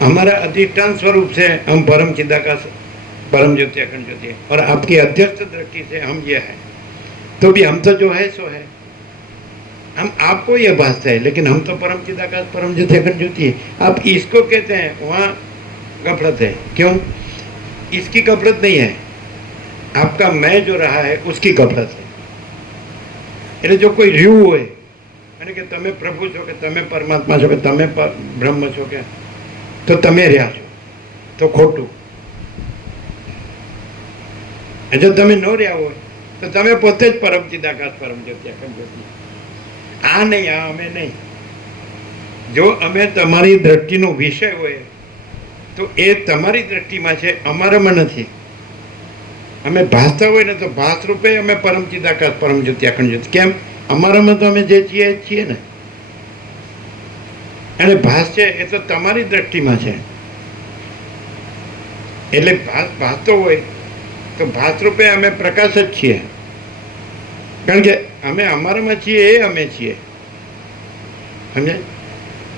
हमारा अधिष्ठान स्वरूप से हम परम चिदाकाश परम ज्योति अखंड ज्योति, और आपकी अध्यक्ष दृष्टि से हम ये है. तो भी हम तो जो है सो है, हम आपको ये भासता है, लेकिन हम तो परम चिदाकाश परम ज्योति अखंड ज्योति है. आप इसको कहते हैं, वहाँ गफलत है. क्यों? इसकी गफलत नहीं है, आपका मैं जो रहा है उसकी गफलत है. એટલે જો કોઈ રહ્યું હોય અને કે તમે પ્રભુ છો, કે તમે પરમાત્મા છો, કે તમે બ્રહ્મ છો, કે તો તમે રહ્યા છો, તો ખોટું. જો તમે ન રહ્યા હોય તો તમે પોતે જ પરમ ચિદાકાશ પરમ જ્યોતિ અખંડ જ્યોતિ. આ નહીં, આ અમે નહીં. જો અમે તમારી દ્રષ્ટિનો વિષય હોય તો એ તમારી દ્રષ્ટિમાં છે, અમારામાં નથી. અમે ભાસતા હોય ને તો ભાસ રૂપે અમે પરમ ચિદાકાશ પરમ જ્યોતિ અખંડ જ્યોતિ. કેમ? અમારામાં તો અમે જે છીએ એ છીએ ને. અને ભાસ છે એ તો તમારી દ્રષ્ટિમાં છે. એટલે ભાસ ભાસતો હોય તો ભાસ રૂપે અમે પ્રકાશ જ છીએ, કારણ કે અમે અમારામાં છીએ એ અમે છીએ. સમજાય?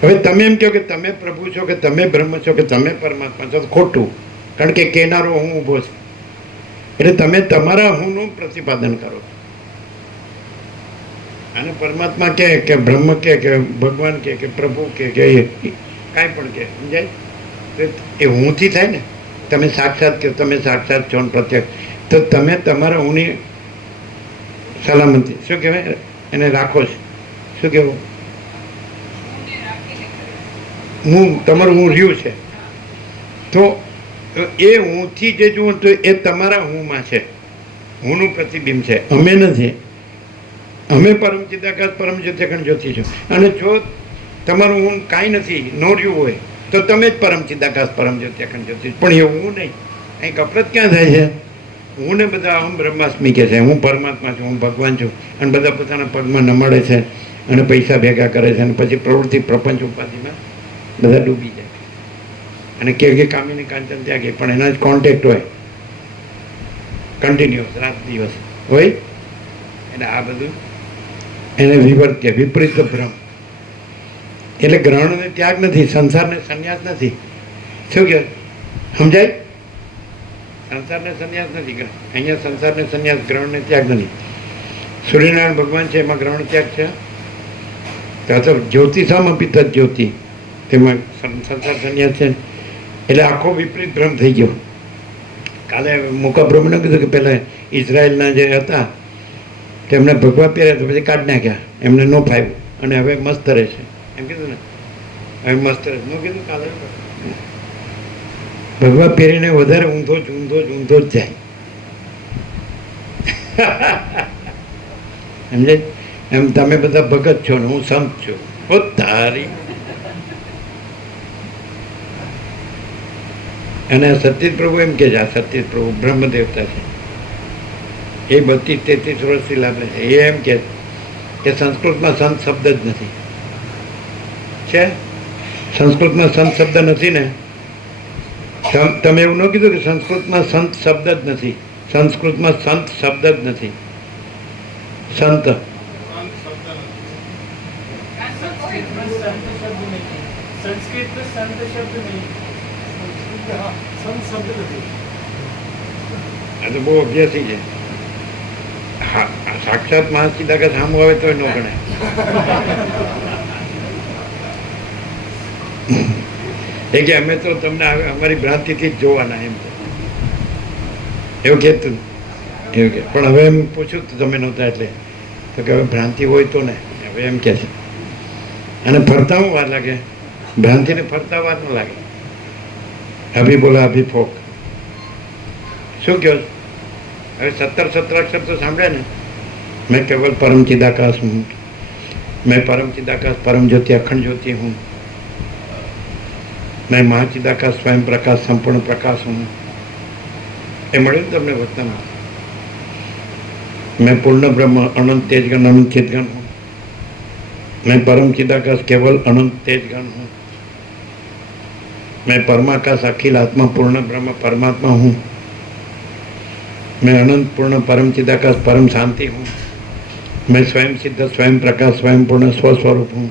હવે તમે એમ કહો કે તમે પ્રભુ છો, કે તમે બ્રહ્મ છો, કે તમે પરમાત્મા છો, તો ખોટું. કારણ કે કહેનારો હું ઊભો છે. એટલે તમે તમારા હુંનું પ્રતિપાદન કરો. અને પરમાત્મા કે બ્રહ્મ કે ભગવાન કે પ્રભુ કે કાંઈ પણ કે, સમજાય? તો એ હુંથી થાય ને. તમે સાક્ષાત કહો, તમે સાક્ષાત છો ને પ્રત્યક્ષ, તો તમે તમારા હુંની સલામતી શું કહેવાય એને રાખો છો. શું કહેવું? હું તમારું હું રહ્યું છે. તો એ હુંથી જે જુઓ તો એ તમારા હુંમાં છે. હુંનું પ્રતિબિંબ છે, અમે નથી. અમે પરમ ચિદાકાશ પરમ જ્યોતિ અખંડ જ્યોતિ છું. અને જો તમારું હું કાંઈ નથી, નો રહ્યું હોય, તો તમે જ પરમ ચિદાકાશ પરમ જ્યોતિ અખંડ જ્યોતિ. પણ એ હું નહીં. અહીં કપરત ક્યાં થાય છે? હું ને બધા અહમ બ્રહ્માસ્મિ કે છે, હું પરમાત્મા છું, હું ભગવાન છું. અને બધા પોતાના પગમાં નમાડે છે અને પૈસા ભેગા કરે છે અને પછી પ્રવૃત્તિ પ્રપંચ ઉપાધિમાં બધા ડૂબી જાય. અને કે કામીની કાંચન ત્યાગી, પણ એના જ કોન્ટેક્ટ હોય કન્ટિન્યુઅસ, રાત દિવસ હોય. એટલે આ બધું એને વિવર્ત કે વિપરીત ભ્રમ. એટલે ગ્રહણને ત્યાગ નથી, સંસારને સંન્યાસ નથી. શું કહે? સમજાય? સંસારને સંન્યાસ નથી. અહીંયા સંસારને સંન્યાસ, ગ્રહણને ત્યાગ નથી. સૂર્યનારાયણ ભગવાન છે એમાં ગ્રહણ ત્યાગ છે. તો જ્યોતિષામ અપી તદ જ્યોતિ, તેમાં સંસાર સંન્યાસ છે. એટલે આખો વિપરીત ભ્રમ થઈ ગયો. કાલે મોકા બ્રહ્મને કીધું કે પહેલાં ઇઝરાયલના જે હતા તેમને ભગવા પહેર્યા તો પછી કાઢી નાખ્યા, એમને ન ફાવ્યું અને હવે મસ્ત રહે છે એમ કીધું ને. હવે મસ્ત રહે. હું કીધું કાલે ભગવા પહેરીને વધારે ઊંધો જ જાય. સમજાય? એમ તમે બધા ભગત છો ને હું સંત છું. ઓ તારી! અને સતીશ પ્રભુ એમ કે છે, આ સતીશ પ્રભુ બ્રહ્મ દેવતા છે, એ 32-33 વર્ષથી લાગે છે. એ એમ કે સંસ્કૃતમાં સંત શબ્દ જ નથી. છે સંસ્કૃતમાં સંત શબ્દ નથી ને? તમે એવું ન કીધું કે સંસ્કૃતમાં સંત શબ્દ જ નથી? સંસ્કૃતમાં સંત શબ્દ જ નથી. સંત સંસ્કૃત સંત શબ્દ નહીં. આ તો બહુ અભ્યાસી છે. હા, સાક્ષાત મહાચિદાકાશ સામું આવે તોય ન ગણાય. એ કે અમે તો તમને અમારી ભ્રાંતિથી જ જોવાના એમ એવું કહેતું. એવું કે પણ હવે એમ પૂછ્યું તો તમે નહોતા એટલે તો કે હવે ભ્રાંતિ હોય તો ને હવે એમ કે છે. અને ફરતા વાર લાગે, ભ્રાંતિને ફરતા વાર ન લાગે. અભી બોલા અભી ફોક. શું કહો? હવે 17 અક્ષર તો સાંભળ્યા ને. मैं केवल परम चिदाकाश हूँ, मैं परम चिदाकाश परम ज्योति अखंड ज्योति हूँ, मैं महाचिदाकाश स्वयं प्रकाश संपूर्ण प्रकाश हूँ. એ મળ્યું ને તમને વતનમાં. मैं पूर्ण ब्रह्म अनंत तेजगण अनंत चिदगण हूँ, मैं परम चिदाकाश केवल अनंत तेजगण हूँ, मैं परमाकाश अखिल आत्मा पूर्ण ब्रह्म परमात्मा हूँ, मैं अनंत पूर्ण परम चिदाकाश परम शांति हूँ, मैं स्वयं सिद्ध स्वयं प्रकाश स्वयं पूर्ण स्वस्वरूप हूँ,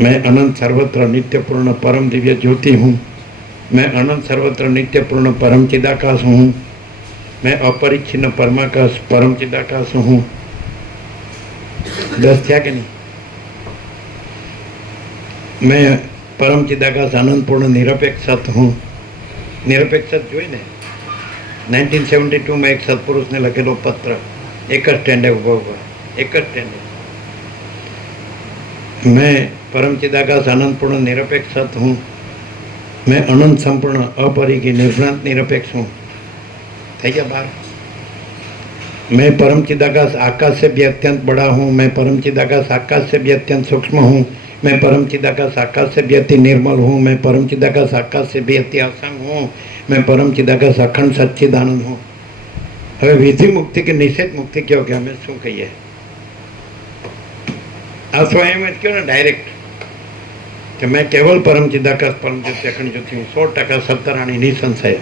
मैं अनंत सर्वत्र नित्य पूर्ण परम दिव्य ज्योति हूँ, मैं अनंत सर्वत्र नित्य पूर्ण परम चिदाकाश हूँ, मैं अपरिच्छिन्न परमाकाश परम चिदाकाश हूँ. 10 થયા કે નહીં? मैं परम चिदाकाश आनंद पूर्ण निरपेक्ष सत हूँ. निरपेक्ष सत જોઈ ને 1972 में एक सत्पुरुष ने लखेलो पत्र, एक स्टैंड है उभा एक स्टैंड है. मैं परम चिदाकाश आनंद पूर्ण निरपेक्ष सत हूँ, मैं अनंत संपूर्ण अपरिकी निर्भ्रांत निरपेक्ष हूँ. થઈ ગયા બાર. मैं परम चिदाकाश आकाश से भी अत्यंत बड़ा हूँ, मैं परम चिदाकाश आकाश से भी अत्यंत सूक्ष्म हूँ, मैं परम चिदाकाश आकाश से भी अति निर्मल हूँ, मैं परम चिदाकाश आकाश से भी अति असंग हूँ, मैं परम चिदाकाश अखंड सच्चिदानंद हूँ. હવે વિધિ મુક્તિ કે નિષેધ મુક્તિ કહો કે અમે શું કહીએ? આ સ્વયં જ કહો ને ડાયરેક્ટ કે મેં કેવલ પરમ ચિદાકાશ પરમ જ્યોતિ અખંડ જ્યોતિ હું 100% સત્તરાણી નિસંશય.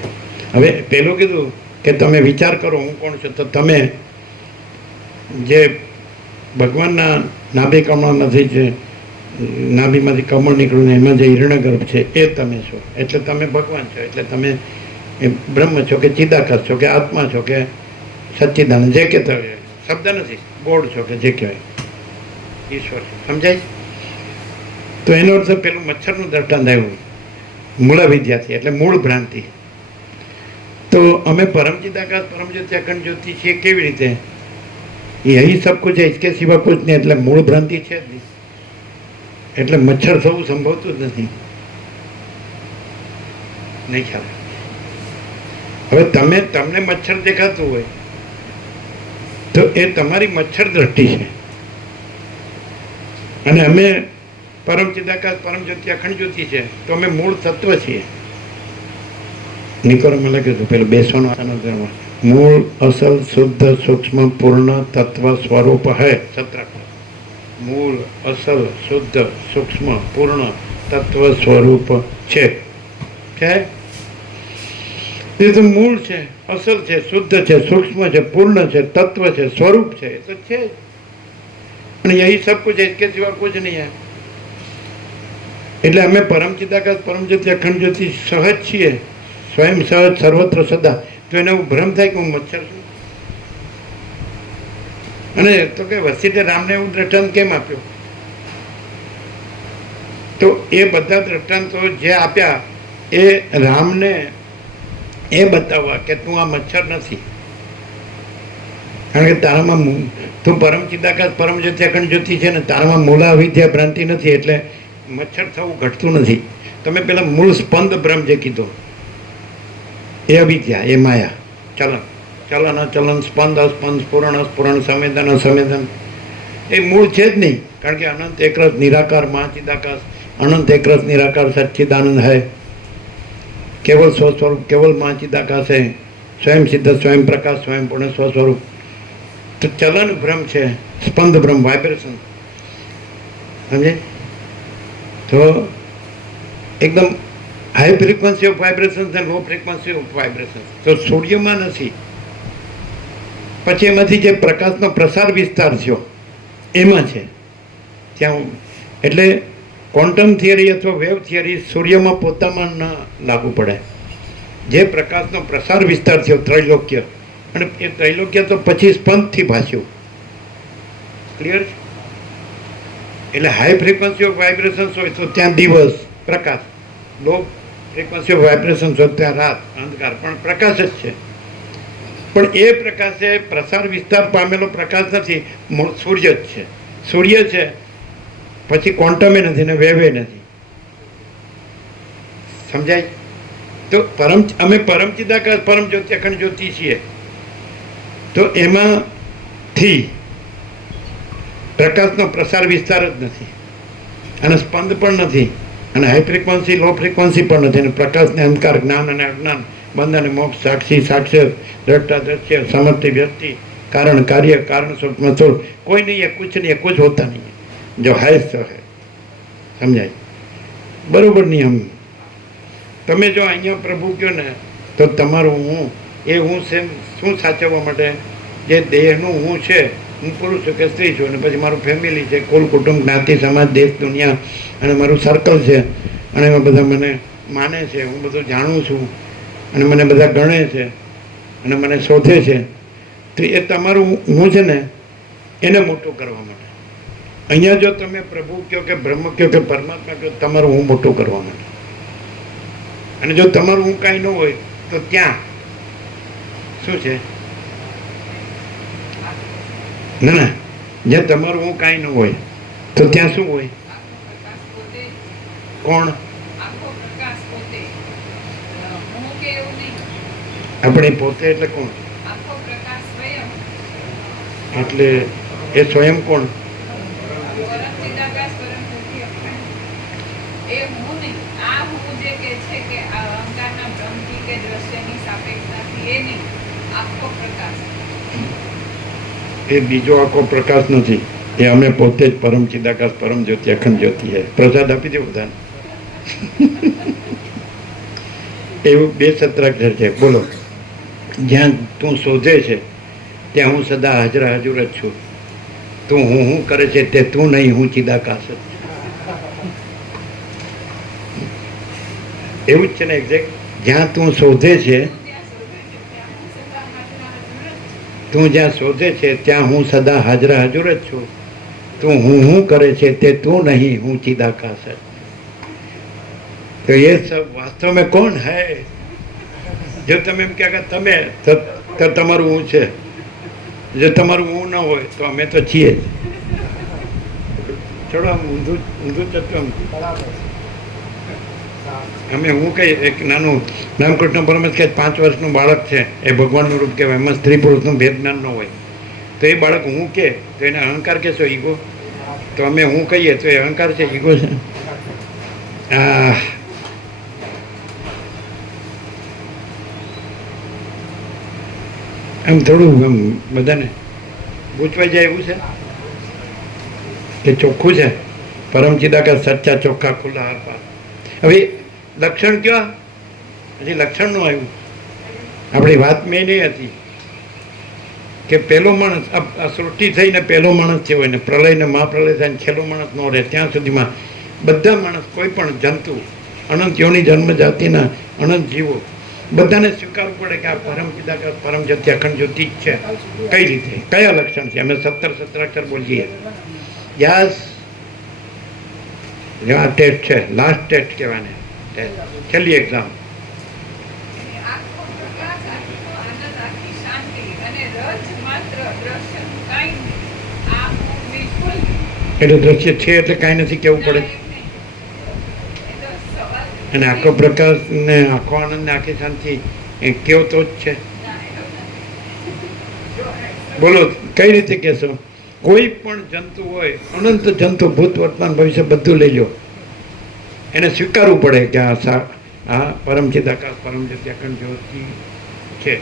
હવે પેલું કીધું કે તમે વિચાર કરો હું કોણ છું, તો તમે જે ભગવાનના નાભી કમળમાંથી જે નાભીમાંથી કમળ નીકળ્યું ને એમાં જે હિરણ્યગર્ભ છે એ તમે છો, એટલે તમે ભગવાન છો, એટલે તમે એ બ્રહ્મ છો કે ચિદાકાશ છો કે આત્મા છો કે સચ્ચિદાનંદ, જે કહેતા હોય શબ્દ નથી, બોર્ડ છો કે જે કહેવાય ઈશ્વર છે. સમજાય? તો એનો અર્થ પેલું મચ્છરનું દ્રષ્ટાંત આવ્યું મૂળ વિદ્યાથી, એટલે મૂળ ભ્રાંતિ. તો અમે પરમ ચિદાકાશ પરમ જ્યોતિ અખંડ જ્યોતિ છીએ કેવી રીતે? यही सब कुछ है, इसके सिवा कुछ नहीं, એટલે મૂળ ભ્રાંતિ છે જ નહીં, એટલે મચ્છર થવું સંભવતું જ નથી. નહીં ખ્યાલ? હવે તમને મચ્છર દેખાતું હોય તો એ તમારી મચ્છર દ્રષ્ટિ છે, અને અમે પરમ ચિદાકાશ પરમ જ્યોતિ અખંડ જ્યોતિ છે તો અમે મૂળ તત્વ છીએ. નિકોરે મને કીધું પેલું બેસવાનું મૂળ અસલ શુદ્ધ સૂક્ષ્મ પૂર્ણ તત્વ સ્વરૂપ હૈ. સત્ર મૂળ અસલ શુદ્ધ સૂક્ષ્મ પૂર્ણ તત્વ સ્વરૂપ છે. એ તો મૂળ છે, અસલ છે, શુદ્ધ છે, સૂક્ષ્મ છે, પૂર્ણ છે, તત્વ છે, સ્વરૂપ છે, એ તો છે જ. અને यही सब कुछ है, इसके सिवा कुछ नहीं है. એટલે અમે પરમ ચિદાકાશ પરમ જ્યોતિ અખંડ જ્યોતિ સહજ છીએ, સ્વયં સહજ સર્વત્ર સદા. તો એને એવું ભ્રમ થાય કે હું મચ્છર છું. અને તો કે વસીતે રામને એવું દ્રષ્ટાંત કેમ આપ્યો? તો એ બધા દ્રષ્ટાંતો જે આપ્યા એ રામને એ બતાવવા કે તું આ મચ્છર નથી, કારણ કે તારામાં તું પરમ ચિદાકાશ પરમ જ્યોતિ અખંડ જ્યોતિ છે ને, તારામાં મૂળા અવિદ્યા ભ્રાંતિ નથી, એટલે મચ્છર થવું ઘટતું નથી. તમે પેલા મૂળ સ્પંદ બ્રહ્મ જે કીધો એ અવિદ્યા, એ માયા, ચલન અચલન, સ્પંદ અસ્પંદ, સ્ફુરણ અસ્ફુરણ, સંવેદન અસંવેદન, એ મૂળ છે જ નહીં. કારણ કે અનંત એકરસ નિરાકાર મહાચિદાકાશ, અનંત એકરસ નિરાકાર સચ્ચિદાનંદ है, केवल स्वस्वरूप केवल महाचिदाकाश है, स्वयं सिद्ध स्वयं प्रकाश स्वयं पूर्ण स्वस्वरूप. तो चलन ब्रह्म છે, સ્પંદ બ્રહ્મ, વાઇબ્રેશન. સમજે? તો એકદમ હાઈ ફ્રીક્વન્સી ઓફ વાઇબ્રેશન અને લો ફ્રીક્વન્સી ઓફ વાઇબ્રેશન તો સૂર્યમાં નથી. પછી એમાંથી જે પ્રકાશનો પ્રસાર વિસ્તાર થયો એમાં છે ત્યાં. એટલે ક્વોન્ટમ થિયરી અથવા વેવ થિયરી સૂર્યમાં પોતામાં ન લાગુ પડે. જે પ્રકાશનો પ્રસાર વિસ્તાર થયો ત્રૈલોક્ય, અને એ ત્રૈલોક્ય તો પછી સ્પંદથી ભાષ્યું. ક્લિયર? એટલે હાઈ ફ્રીક્વન્સી ઓફ વાઇબ્રેશન્સ હોય તો ત્યાં દિવસ પ્રકાશ, લો ફ્રીક્વન્સી ઓફ વાઇબ્રેશન્સ હોય ત્યાં રાત અંધકાર, પણ પ્રકાશ જ છે. પણ એ પ્રકાશે પ્રસાર વિસ્તાર પામેલો પ્રકાશ નથી, મૂળ સૂર્ય જ છે. સૂર્ય છે પછી ક્વોન્ટમે નથી ને વેવે નથી. સમજાય? તો અમે પરમ ચિદાકાશ પરમ જ્યોતિ અખંડ જ્યોતિ છીએ, તો એમાંથી પ્રકાશનો પ્રસાર વિસ્તાર જ નથી, અને સ્પંદ પણ નથી, અને હાઈ ફ્રીક્વન્સી લો ફ્રીક્વન્સી પણ નથી, અને પ્રકાશને અંધકાર, જ્ઞાન અને અજ્ઞાન, બંધ અને મોક્ષ, સાક્ષી સાક્ષ્ય, દ્રષ્ટા દ્રશ્ય, સમર્થિ વ્યક્તિ, કારણ કાર્ય, કારણ સૂક્ષ્મ સ્થૂળ, કોઈ નહીં है, कुछ नहीं है, कुछ होता नहीं है, जो है सो है. સમજાય? બરોબર નિયમ. તમે જો અહીંયા પ્રભુ કહો ને તો તમારું હું, એ હું શું સાચવવા માટે જે દેહનું હું છે, હું પુરુષ છું કે સ્ત્રી છું, અને પછી મારું ફેમિલી છે, કુલ કુટુંબ, જ્ઞાતિ, સમાજ, દેશ, દુનિયા, અને મારું સર્કલ છે, અને એમાં બધા મને માને છે, હું બધું જાણું છું, અને મને બધા ગણે છે, અને મને શોધે છે. તો એ તમારું હું છે ને એને મોટું કરવા માટે. અહીંયા જો તમે પ્રભુ કહો કે બ્રહ્મ કહો કે પરમાત્મા કહો, તમારું હું મોટું કરવા માટે. અને જો તમારું હું કાંઈ ન હોય તો ત્યાં શું છે? ના ના, જ્યાં તમારું હું કાંઈ ન હોય તો ત્યાં શું હોય? કોણ? આપણે પોતે એટલે કોણ? એટલે એ સ્વયં કોણ? એ બીજો આખો પ્રકાશ નથી, એ અમે પોતે જ પરમ ચિદાકાશ પરમ જ્યોતિ અખંડ જ્યોતિ છે. પ્રસાદ આપી દો બધાને. એવું 2 સત્રાક્ષર છે. બોલો. જ્યાં તું શોધે છે ત્યાં હું સદા હાજર જ છું. તું હું કરે છે તે તું નહીં, હું ચિદાકાશ જ. એવું જ છે ને એક્ઝેક્ટ. જ્યાં તું શોધે છે, તું જ્યાં શોધે છે ત્યાં હું સદા હાજર હજુર જ છું. તું હું કરે છે તે તું નહીં, હું ચિદાકાશ જ. તો એ સબ વાસ્તવ મેં કોણ હૈ? જો તમે એમ કહે કે તમે, તો તમારું હું છે. જો તમારું હું ન હોય તો અમે તો છીએ જ. ચલો આમ ઊંધું ચતું અમે હું કહીએ એક નાનું રામકૃષ્ણ પરમહંસ કહે 5 વર્ષનું બાળક છે એ ભગવાનનું રૂપ કહેવાય. એમાં સ્ત્રી પુરુષનું ભેદ જ્ઞાન ન હોય તો એ બાળક હું કે તો એને અહંકાર કહેશો, ઈગો? તો અમે હું કહીએ તો એ અહંકાર છે, ઈગો છે? આમ થોડું આમ બધાને ગૂંચવાઈ જાય એવું છે કે ચોખ્ખું છે? પરમ ચિદાકાશ સચ્ચા ચોખ્ખા ખુલ્લા હાર પાર. હવે લક્ષણ કયો? હજી લક્ષણ નું આવ્યું. આપણી વાત મેં નહીં હતી કે પહેલો માણસ આ સૃષ્ટિ થઈને પહેલો માણસ થયો હોય ને પ્રલય ને મહાપ્રલય થાય છેલ્લો માણસ ન રહે ત્યાં સુધીમાં બધા માણસ, કોઈ પણ જંતુ, અનંત યોની જન્મ જાતિના અનંત જીવો બધાને સ્વીકારવું પડે કે આ પરમ ચિદાકાશ પરમ જ્યોતિ અખંડ જ્યોતિ જ છે. કઈ રીતે? કયા લક્ષણ છે? અમે 17 અક્ષર બોલીએ. યસ, આ ટેસ્ટ છે, લાસ્ટ ટેસ્ટ કહેવાને, છેલ્લી એક્ઝામ. એટલે દ્રશ્ય છે એટલે કાંઈ નથી કહેવું પડે. અને આખો પ્રકાશ ને આખો આનંદ ને આખી શાંતિ એ કેવો તો જ છે. બોલો કઈ રીતે કહેશો? કોઈ પણ જંતુ હોય, અનંત જંતુ, ભૂત વર્તમાન ભવિષ્ય બધું લઈ લો, એને સ્વીકારવું પડે કે આ પરમ ચિદાકાશ પરમ જ્યોતિ અખંડ જ્યોતિ છે.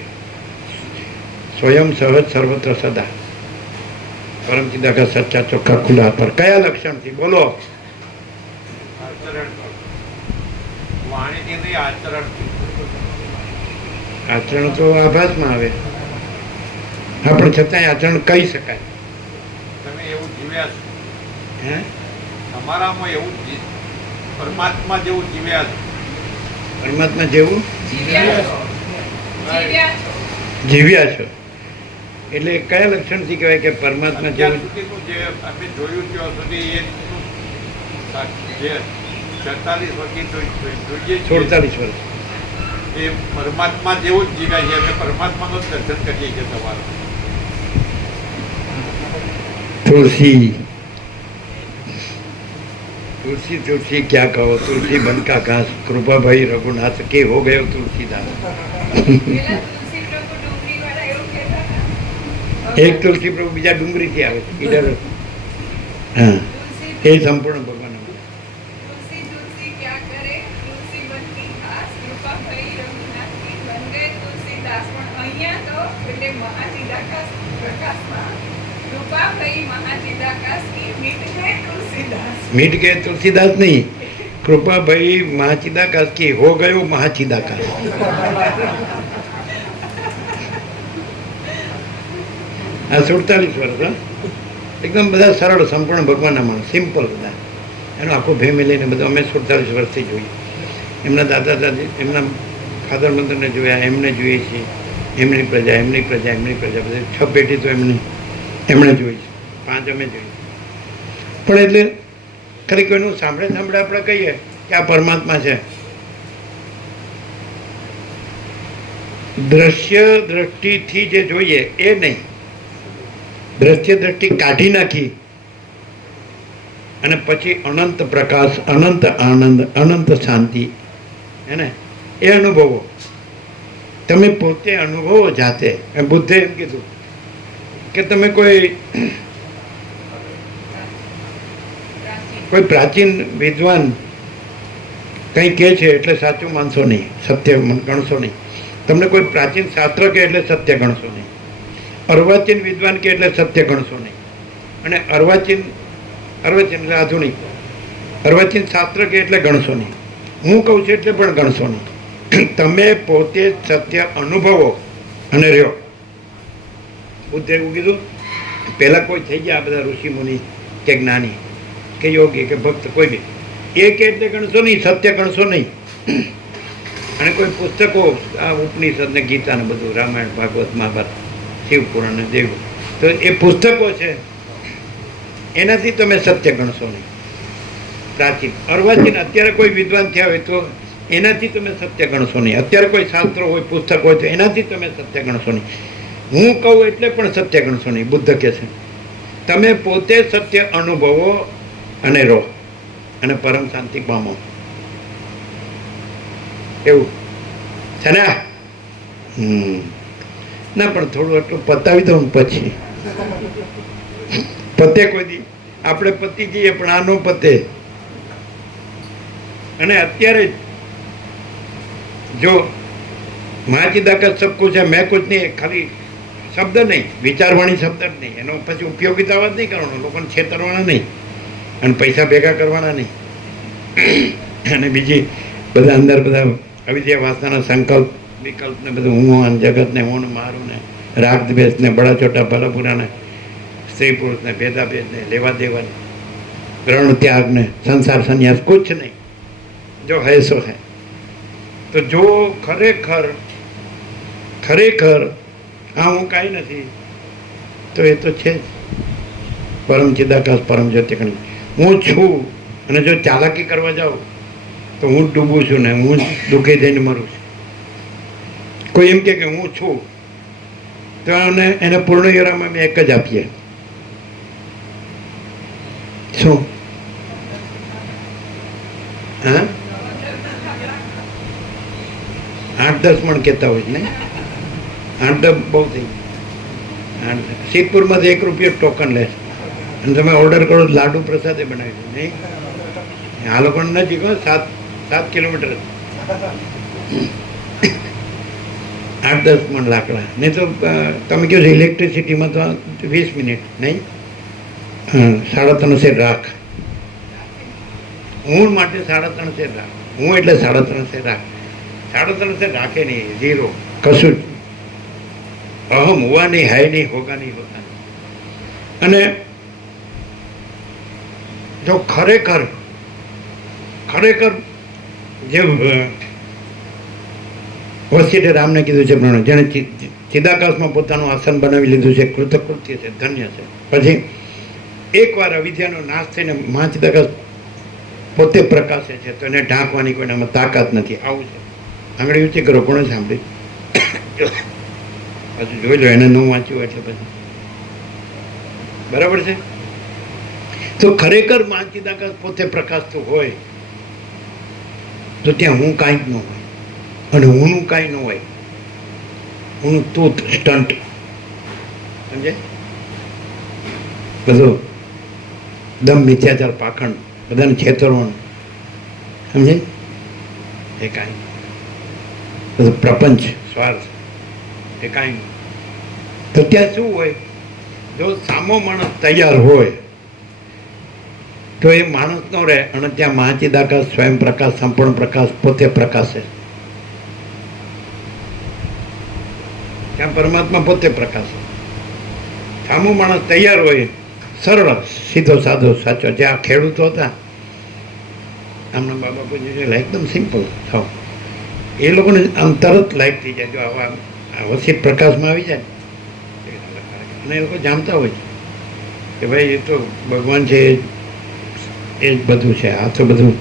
સ્વયં સહજ સર્વત્ર સદા પરમ ચિદાકાશ સચ્ચા ચોખ્ખા ખુલ્લા પર. કયા લક્ષણથી? બોલો. આચરણ તો આભાસમાં આવે. હા, પણ છતાંય આચરણ કહી શકાય. તમે એવું જીવ્યા છો, હે? તમારામાં એવું પરમાત્મા જેવું જીવ્યા છો. પરમાત્મા જેવું જીવ્યા છો એટલે કયા લક્ષણથી કહેવાય કે પરમાત્મા જેવું? સુધીનું જે અમે જોયું ત્યાં સુધી એ જે 46 વર્ષથી જોઈએ 47 વર્ષ એ પરમાત્મા જેવું જ જીવ્યા છે. અમે પરમાત્માનું જ દર્શન કરીએ છીએ તમારું. तुलसी तुलसी तुलसी क्या कहो, तुलसी बन का घास, कृपा भाई रघुनाथ के हो गए तुलसीदास. એક તુલસી પ્રભુ બીજા ડુંગરી થી આવે છે. હા, એ સંપૂર્ણ ભગવાન. मीट गए तुलसीदास नहीं, कृपा भाई महाचिदाकाश की हो गयो महाचिदाकाश. આ 47 વર્ષ એકદમ બધા સરળ સંપૂર્ણ ભગવાનના માણસ, સિમ્પલ બધા. એનો આખો ફેમિલીને બધું અમે 47 વર્ષથી જોઈએ. એમના દાદા દાદી, એમના ફાધર મધરને જોયા, એમને જોઈએ છીએ. એમની પ્રજા બધી 6 પેઢી તો એમણે જોઈ છે, 5 અમે જોઈ. પણ એટલે ખાલી કોઈનું સાંભળે આપણે કહીએ કે આ પરમાત્મા છે. દ્રશ્ય દ્રષ્ટિથી જે જોઈએ એ નહીં, દ્રશ્ય દ્રષ્ટિ કાઢી નાખી અને પછી અનંત પ્રકાશ, અનંત આનંદ, અનંત શાંતિ, હે ને, એ અનુભવો. તમે પોતે અનુભવો જાતે. બુદ્ધે એમ કીધું કે તમે કોઈ પ્રાચીન વિદ્વાન કંઈ કહે છે એટલે સાચું માનશો નહીં, સત્ય ગણશો નહીં. તમને કોઈ પ્રાચીન શાસ્ત્ર કહે એટલે સત્ય ગણશો નહીં. અર્વાચીન વિદ્વાન કહે એટલે સત્ય ગણશો નહીં. અને અર્વાચીન એટલે આધુનિક, અર્વાચીન શાસ્ત્ર કહે એટલે ગણશો નહીં. હું કહું છું એટલે પણ ગણશો નહીં. તમે પોતે સત્ય અનુભવો અને રહ્યો. બુદ્ધે એવું કીધું પહેલાં કોઈ થઈ ગયા આ બધા ઋષિ મુનિ કે જ્ઞાની કે યોગી કે ભક્ત કોઈ બી એ કે એટલે ગણશો નહીં, સત્ય ગણશો નહીં. અને કોઈ પુસ્તકો આ ઉપનિષદ ને ગીતા ને બધું રામાયણ ભાગવત મહાભારત શિવપુરાણ ને દેવ તો એ પુસ્તકો છે એનાથી તમે સત્ય ગણશો નહીં. પ્રાચીન અર્વાચીન અત્યારે કોઈ વિદ્વાન થયા હોય તો એનાથી તમે સત્ય ગણશો નહીં. અત્યારે કોઈ શાસ્ત્રો હોય પુસ્તક હોય તો એનાથી તમે સત્ય ગણશો નહીં. હું કહું એટલે પણ સત્ય ગણશો નહીં. બુદ્ધ કહે છે તમે પોતે સત્ય અનુભવો અને રહો અને પરમ શાંતિ પામો. એવું છે ને? ના પણ થોડું આટલું પતાવી દઉં પછી પતે કોઈ દી આપણે પતી જઈએ પણ આ નો પતે. અને અત્યારે જો મહાચિદાકાશ સબ કુછ है मैं कुछ नहीं, ખાલી શબ્દ નહીં, વિચારવાણી શબ્દ જ નહીં, એનો પછી ઉપયોગિતા વાત નહીં કરવાનો, લોકોને છેતરવાના નહીં અને પૈસા ભેગા કરવાના નહીં. અને બીજી બધા અંદર બધા અવિદ્યા વાસનાના સંકલ્પ વિકલ્પ ને બધું હું જગત ને હું મારું ને રાગ દ્વેષ ને બડા ચોટા ભલા બુરા ને સ્ત્રી પુરુષ ને ભેદાભેદ ને લેવા દેવા ને રણ ત્યાગ ને સંસાર સંન્યાસ કુછ નહીં. જો હૈ સો હૈ. તો જો ખરેખર ખરેખર આ હું કાંઈ નથી તો એ તો છે જ પરમ ચિદાકાશ પરમ જ્યોતિકણ હું છું. અને જો ચાલાકી કરવા જાઉં તો હું જ ડૂબું છું ને હું જ દુઃખી થઈને મરું છું. કોઈ એમ કે હું છું તો એને પૂર્ણ યોરામાં અમે એક જ આપીએ. શું? હા 8-10 મણ કહેતા હોય ને? 8-10 બહુ થઈ ગયું. સિદ્ધપુરમાંથી 1 રૂપિયો ટોકન લે અને તમે ઓર્ડર કરો લાડુ પ્રસાદે બનાવી દો નહીં. આ લોકોને નજીક 7 કિલોમીટર 8-10 મણ લાકડા નહીં તો તમે કહો છો ઇલેક્ટ્રિસિટીમાં તો 20 મિનિટ નહીં. 3.5 રાખ. હું માટે 3.5 રાખ. હું એટલે 3.5 રાખ. 3.5 રાખે નહીં, 0 કશું જ. અહમ હુआ નહીં, હૈ નહીં, હોગા નહીં, હોતા નહીં. અને જો ખરેખર ખરેખર જે વશિષ્ઠે રામને કીધું છે પ્રમાણે જેણે ચિદાકાશમાં પોતાનું આસન બનાવી લીધું છે, કૃતકૃત્ય છે, ધન્ય છે. પછી એકવાર અવિદ્યાનો નાશ થઈને મહાચિદાકાશ પોતે પ્રકાશે છે તો એને ઢાંકવાની કોઈનામાં તાકાત નથી. આવું છે. આંગળી ઊંચી કરો. કોણે સાંભળી? પાછું જોઈ લો, એને ન વાંચ્યું એટલે પછી બરાબર છે. તો ખરેખર મહાચિદાકાશ પોતે પ્રકાશતું હોય તો ત્યાં હું કાંઈ જ ન હોય અને હુંનું કાંઈ ન હોય. હુંનું તૂત સ્ટન્ટ સમજે બધું દમ મિથ્યાચાર પાખંડ બધાને છેતરવાનું સમજે એ કાંઈ બધું પ્રપંચ સ્વાર્થ એ કાંઈ નહીં. તો ત્યાં શું હોય? જો સામો માણસ તૈયાર હોય તો એ માણસ નો રહે અને ત્યાં મહાચિદાકાશ સ્વયં પ્રકાશ સંપૂર્ણ પ્રકાશ પોતે પ્રકાશે. ત્યાં પરમાત્મા પોતે પ્રકાશે. સામો માણસ તૈયાર હોય, સરળ સીધો સાધો સાચો. જે આ ખેડૂતો હતા આમના બાબા પૂછે એકદમ સિમ્પલ થાવ, એ લોકોને આમ તરત લાઈક થઈ જાય જો આવા વસીત પ્રકાશમાં આવી જાય. અને એ લોકો જાણતા હોય કે ભાઈ એ તો ભગવાન છે, એ જ બધું છે. આ તો બધું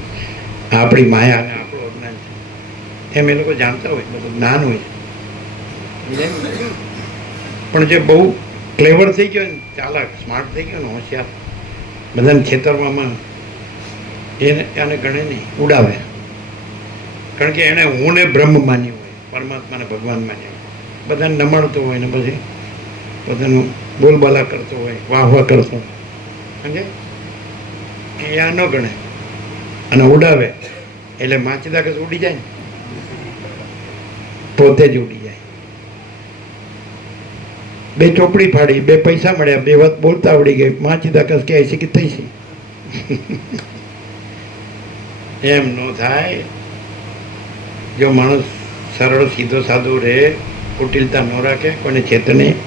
આપણી માયા અને આપણું અજ્ઞાન છે એમ એ લોકો જાણતા હોય, બધું જ્ઞાન હોય. પણ જે બહુ ક્લેવર થઈ ગયો ને, ચાલાક સ્માર્ટ થઈ ગયો ને, હોશિયાર, બધાને છેતરવામાં એને ગણે નહીં, ઉડાવે. કારણ કે એણે હું ને બ્રહ્મ માન્યું હોય, પરમાત્માને ભગવાન માન્યું હોય, બધાને નમાડતો હોય ને પછી બધાનું બોલબાલા કરતો હોય, વાહ વાહ કરતો હોય. સમજે? એ આ ન ગણે અને ઉડાવે એટલે મહાચિદાકાશ ઉડી જાય ને, પોતે જ ઉડી જાય. 2 ચોપડી ફાડી, 2 પૈસા મળ્યા, 2 વાત બોલતા આવડી ગઈ, મહાચિદાકાશ કે છે કે થઈ છે. એમ ન થાય. જો માણસ સરળ સીધો સાધો રહે, કુટિલતા ન રાખે, કોઈને છેતર નહીં.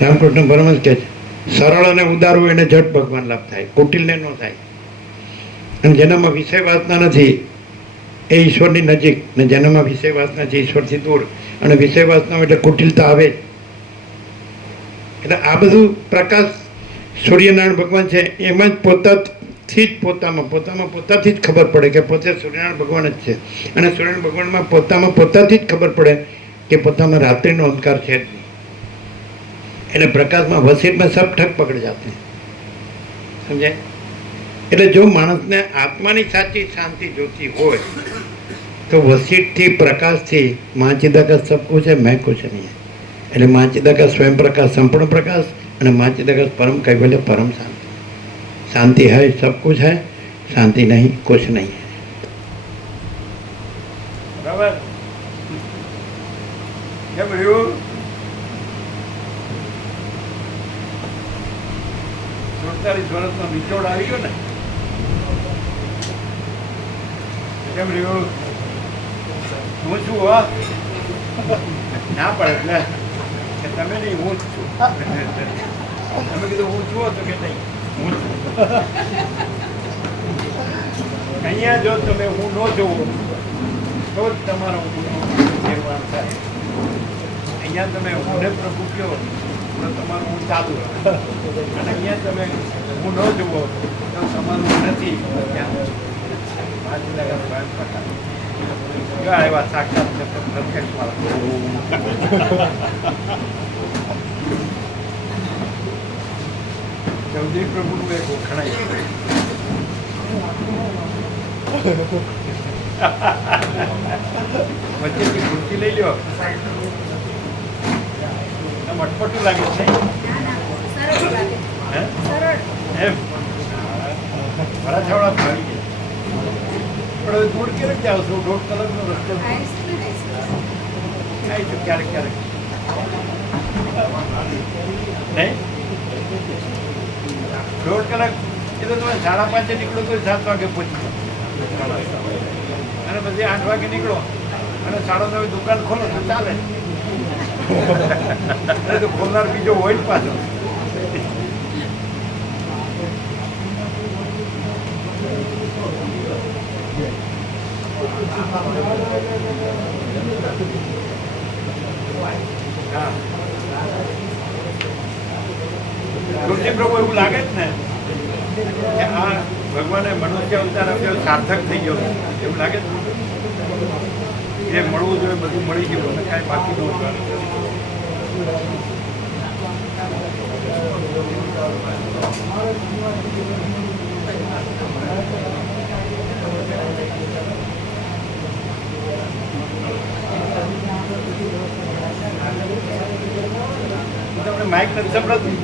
રામકૃષ્ણ પરમહંસ કહે છે સરળ અને ઉદાર હોય એને જટ ભગવાન લાભ થાય, કુટિલને ન થાય. અને જેનામાં વિષય વાસના નથી એ ઈશ્વરની નજીક, ને જેનામાં વિષય વાસના છે ઈશ્વરથી દૂર. અને વિષય વાસના હોય એટલે કુટિલતા આવે જ. એટલે આ બધું પ્રકાશ સૂર્યનારાયણ ભગવાન છે એમાં જ પોતાથી જ પોતાથી જ ખબર પડે કે પોતે સૂર્યનારાયણ ભગવાન જ છે. અને સૂર્યનારાયણ ભગવાનમાં પોતાથી જ ખબર પડે કે પોતામાં રાત્રિનો અંધકાર છે જ નહીં. એટલે પ્રકાશમાં વસીરમાં સબ ઠક પકડ જાતે, સમજાય? એટલે જો માણસને આત્માની સાચી શાંતિ જોતી હોય તો વસીઠથી પ્રકાશથી માચિદાકાશ સબ કુછ है मैं कुछ नहीं है. એટલે માચિદાકાશ સ્વયં પ્રકાશ સંપૂર્ણ પ્રકાશ અને માચિદાકાશ પરમ કૈવલ્ય પરમ શાંતિ. शांति है सब कुछ है, शांति नहीं कुछ नहीं है. બરાબર કેમ રહ્યું? 47 વર્ષનો નિચોડ આવી ગયો ને? કેમ રહ્યું? હું છું હો ના પડે એટલે કે તમે નહીં હું જ છું. તમે કીધું હું છું તો કે નહીં હું છું. અહીંયા જો તમે હું ન જોવો તો જ તમારો નિર્માણ થાય. અહીંયા તમે હુંને પ્રભુ કહો તો તમારું હું ચાલુ રહે. અને અહીંયા તમે હું ન જુઓ તો તમારું નથી. એવા સાક્ષાત ચૌધરી પ્રભુનું એક ઓળખણાય વચ્ચેથી ખુરશી લઈ લ્યો. અટપટું લાગે છે એમ ભરાછાવડા ફરી ગયા. પણ હવે દૂર ક્યારેક જાઓ છો? 1.5 કલાકનો રસ્તો આવીશું ક્યારેક ક્યારેક નહીં. 1.5 કલાક એટલે તમે 5:30 નીકળો તો 7 વાગે પહોંચી જાઓ. અને પછી 8 વાગે નીકળો અને 9:30 દુકાન ખોલો તો ચાલે. તો ખોલનાર બીજો હોય જ પાછો. તુલસી પ્રભુ એવું લાગે જ ને કે આ ભગવાને મનુષ્ય અવતાર આપ્યો સાર્થક થઈ ગયો એવું લાગે જ. જે મળવું જોઈએ બધું મળી ગયું અને કાંઈ બાકી ન હતું. તમને માઇક નથી સંભળાતું?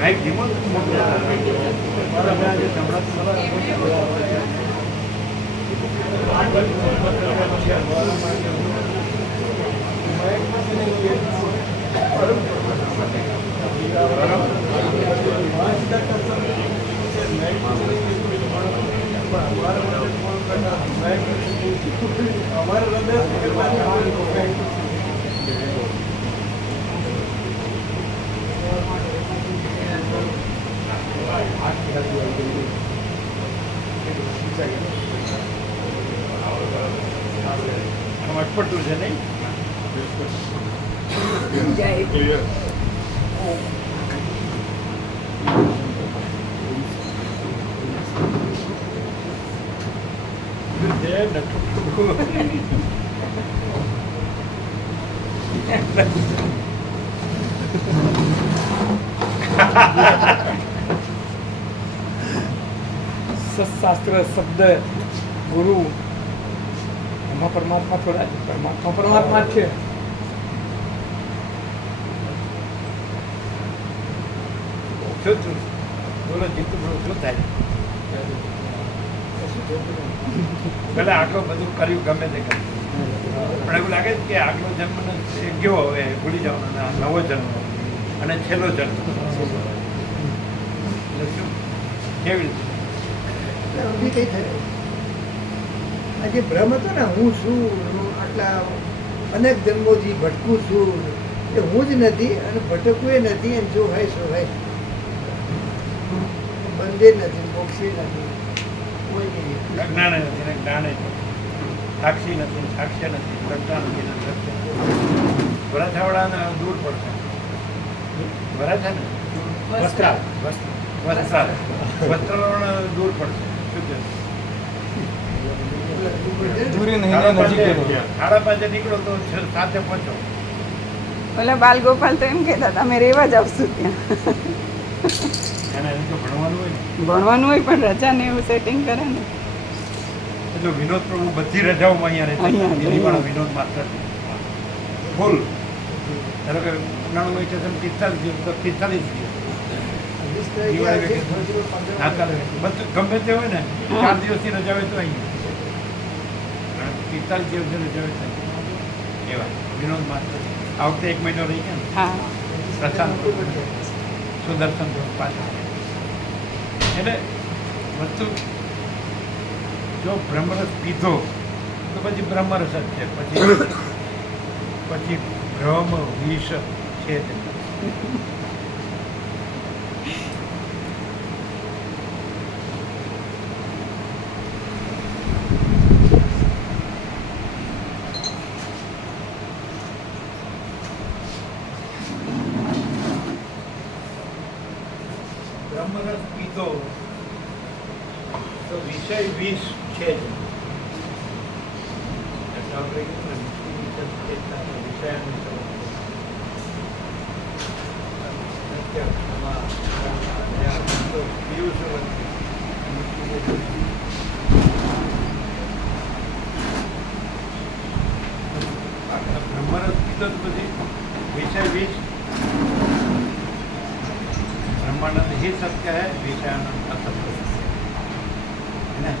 માઇક ધીમો અટપટું છે નહીં? શાસ્ત્ર શબ્દ ગુરુ એમાં પરમાત્મા થોડા છે. પરમાત્મા જ છે. બોલો જીતુ શું થાય? પેલા આટલું બધું કર્યું ગમે તે કર્યું પણ એવું લાગે છે કે આગલો જન્મ ગયો હવે ભૂલી જવાનો નવો જન્મ અને છેલ્લો જન્મ. કેવી રીતે આ જે ભ્રમ હતો ને હું છું આટલા અનેક જન્મોથી ભટકું છું એટલે હું જ નથી અને ભટકવું એ નથી અને જો હોય સો હોય બંધે નથી મોક્ષે નથી કોઈ નહીં અજ્ઞાને નથી ને જ્ઞાને છે, સાક્ષી નથી સાક્ષ્ય નથી, દ્રષ્ટા નથી ને દ્રશ્ય નથી. વરાછાવાળાને દૂર પડશે. વરાછા ને વસ્ત્રાલ વસ્ત્રાલ દૂર પડશે. શું કહે? દૂરી નહીં ને નજીક નહીં. 5:30 નીકળો તો 7 પહોંચો. ઓલા બાલગોપાલ તો એમ કહેતા હતા અમે રહેવા જ આવશું ત્યાં. એને એમ તો ભણવાનું હોય ને. ભણવાનું હોય પણ રજા ને એવું સેટિંગ કરે ને. જો વિનોદ પ્રભુ બધી રજાઓમાં અહીંયા રહેતા અહીંયા જ. દિલ્હીવાળા વિનોદ માસ્ટર ફૂલ. ધારો કે ઉનાળુ વેકેશન 45 દિવસ તો 45 દિવસ. દિવાળી વેકેશન નાતાલ વેકેશન બધું ગમે તે હોય ને 4 દિવસની રજા હોય તો અહીંયા. અને 45 દિવસની રજા હોય તો અહીંયા. એવા વિનોદ માસ્ટર આ વખતે 1 મહિનો રહી ગયા ને. હા પ્રશાંત સુદર્શન પાછળ એટલે બધું જો બ્રહ્મરસ પીધો તો પછી બ્રહ્મરસ જ છે, પછી બ્રહ્મ વિષ છે જ નહીં. બ્રહ્મરસ પીધો તો વિષય વિષ છે જ નહીં. એટલે આપણે કીધું ને, વિષયાનું સત્ય, આમાં પિયુષ બ્રહ્મરસ પીધો તો પછી વિષય વિષ ब्रह्मानंद ही सत्य है, विषयानंद असत्य है ना.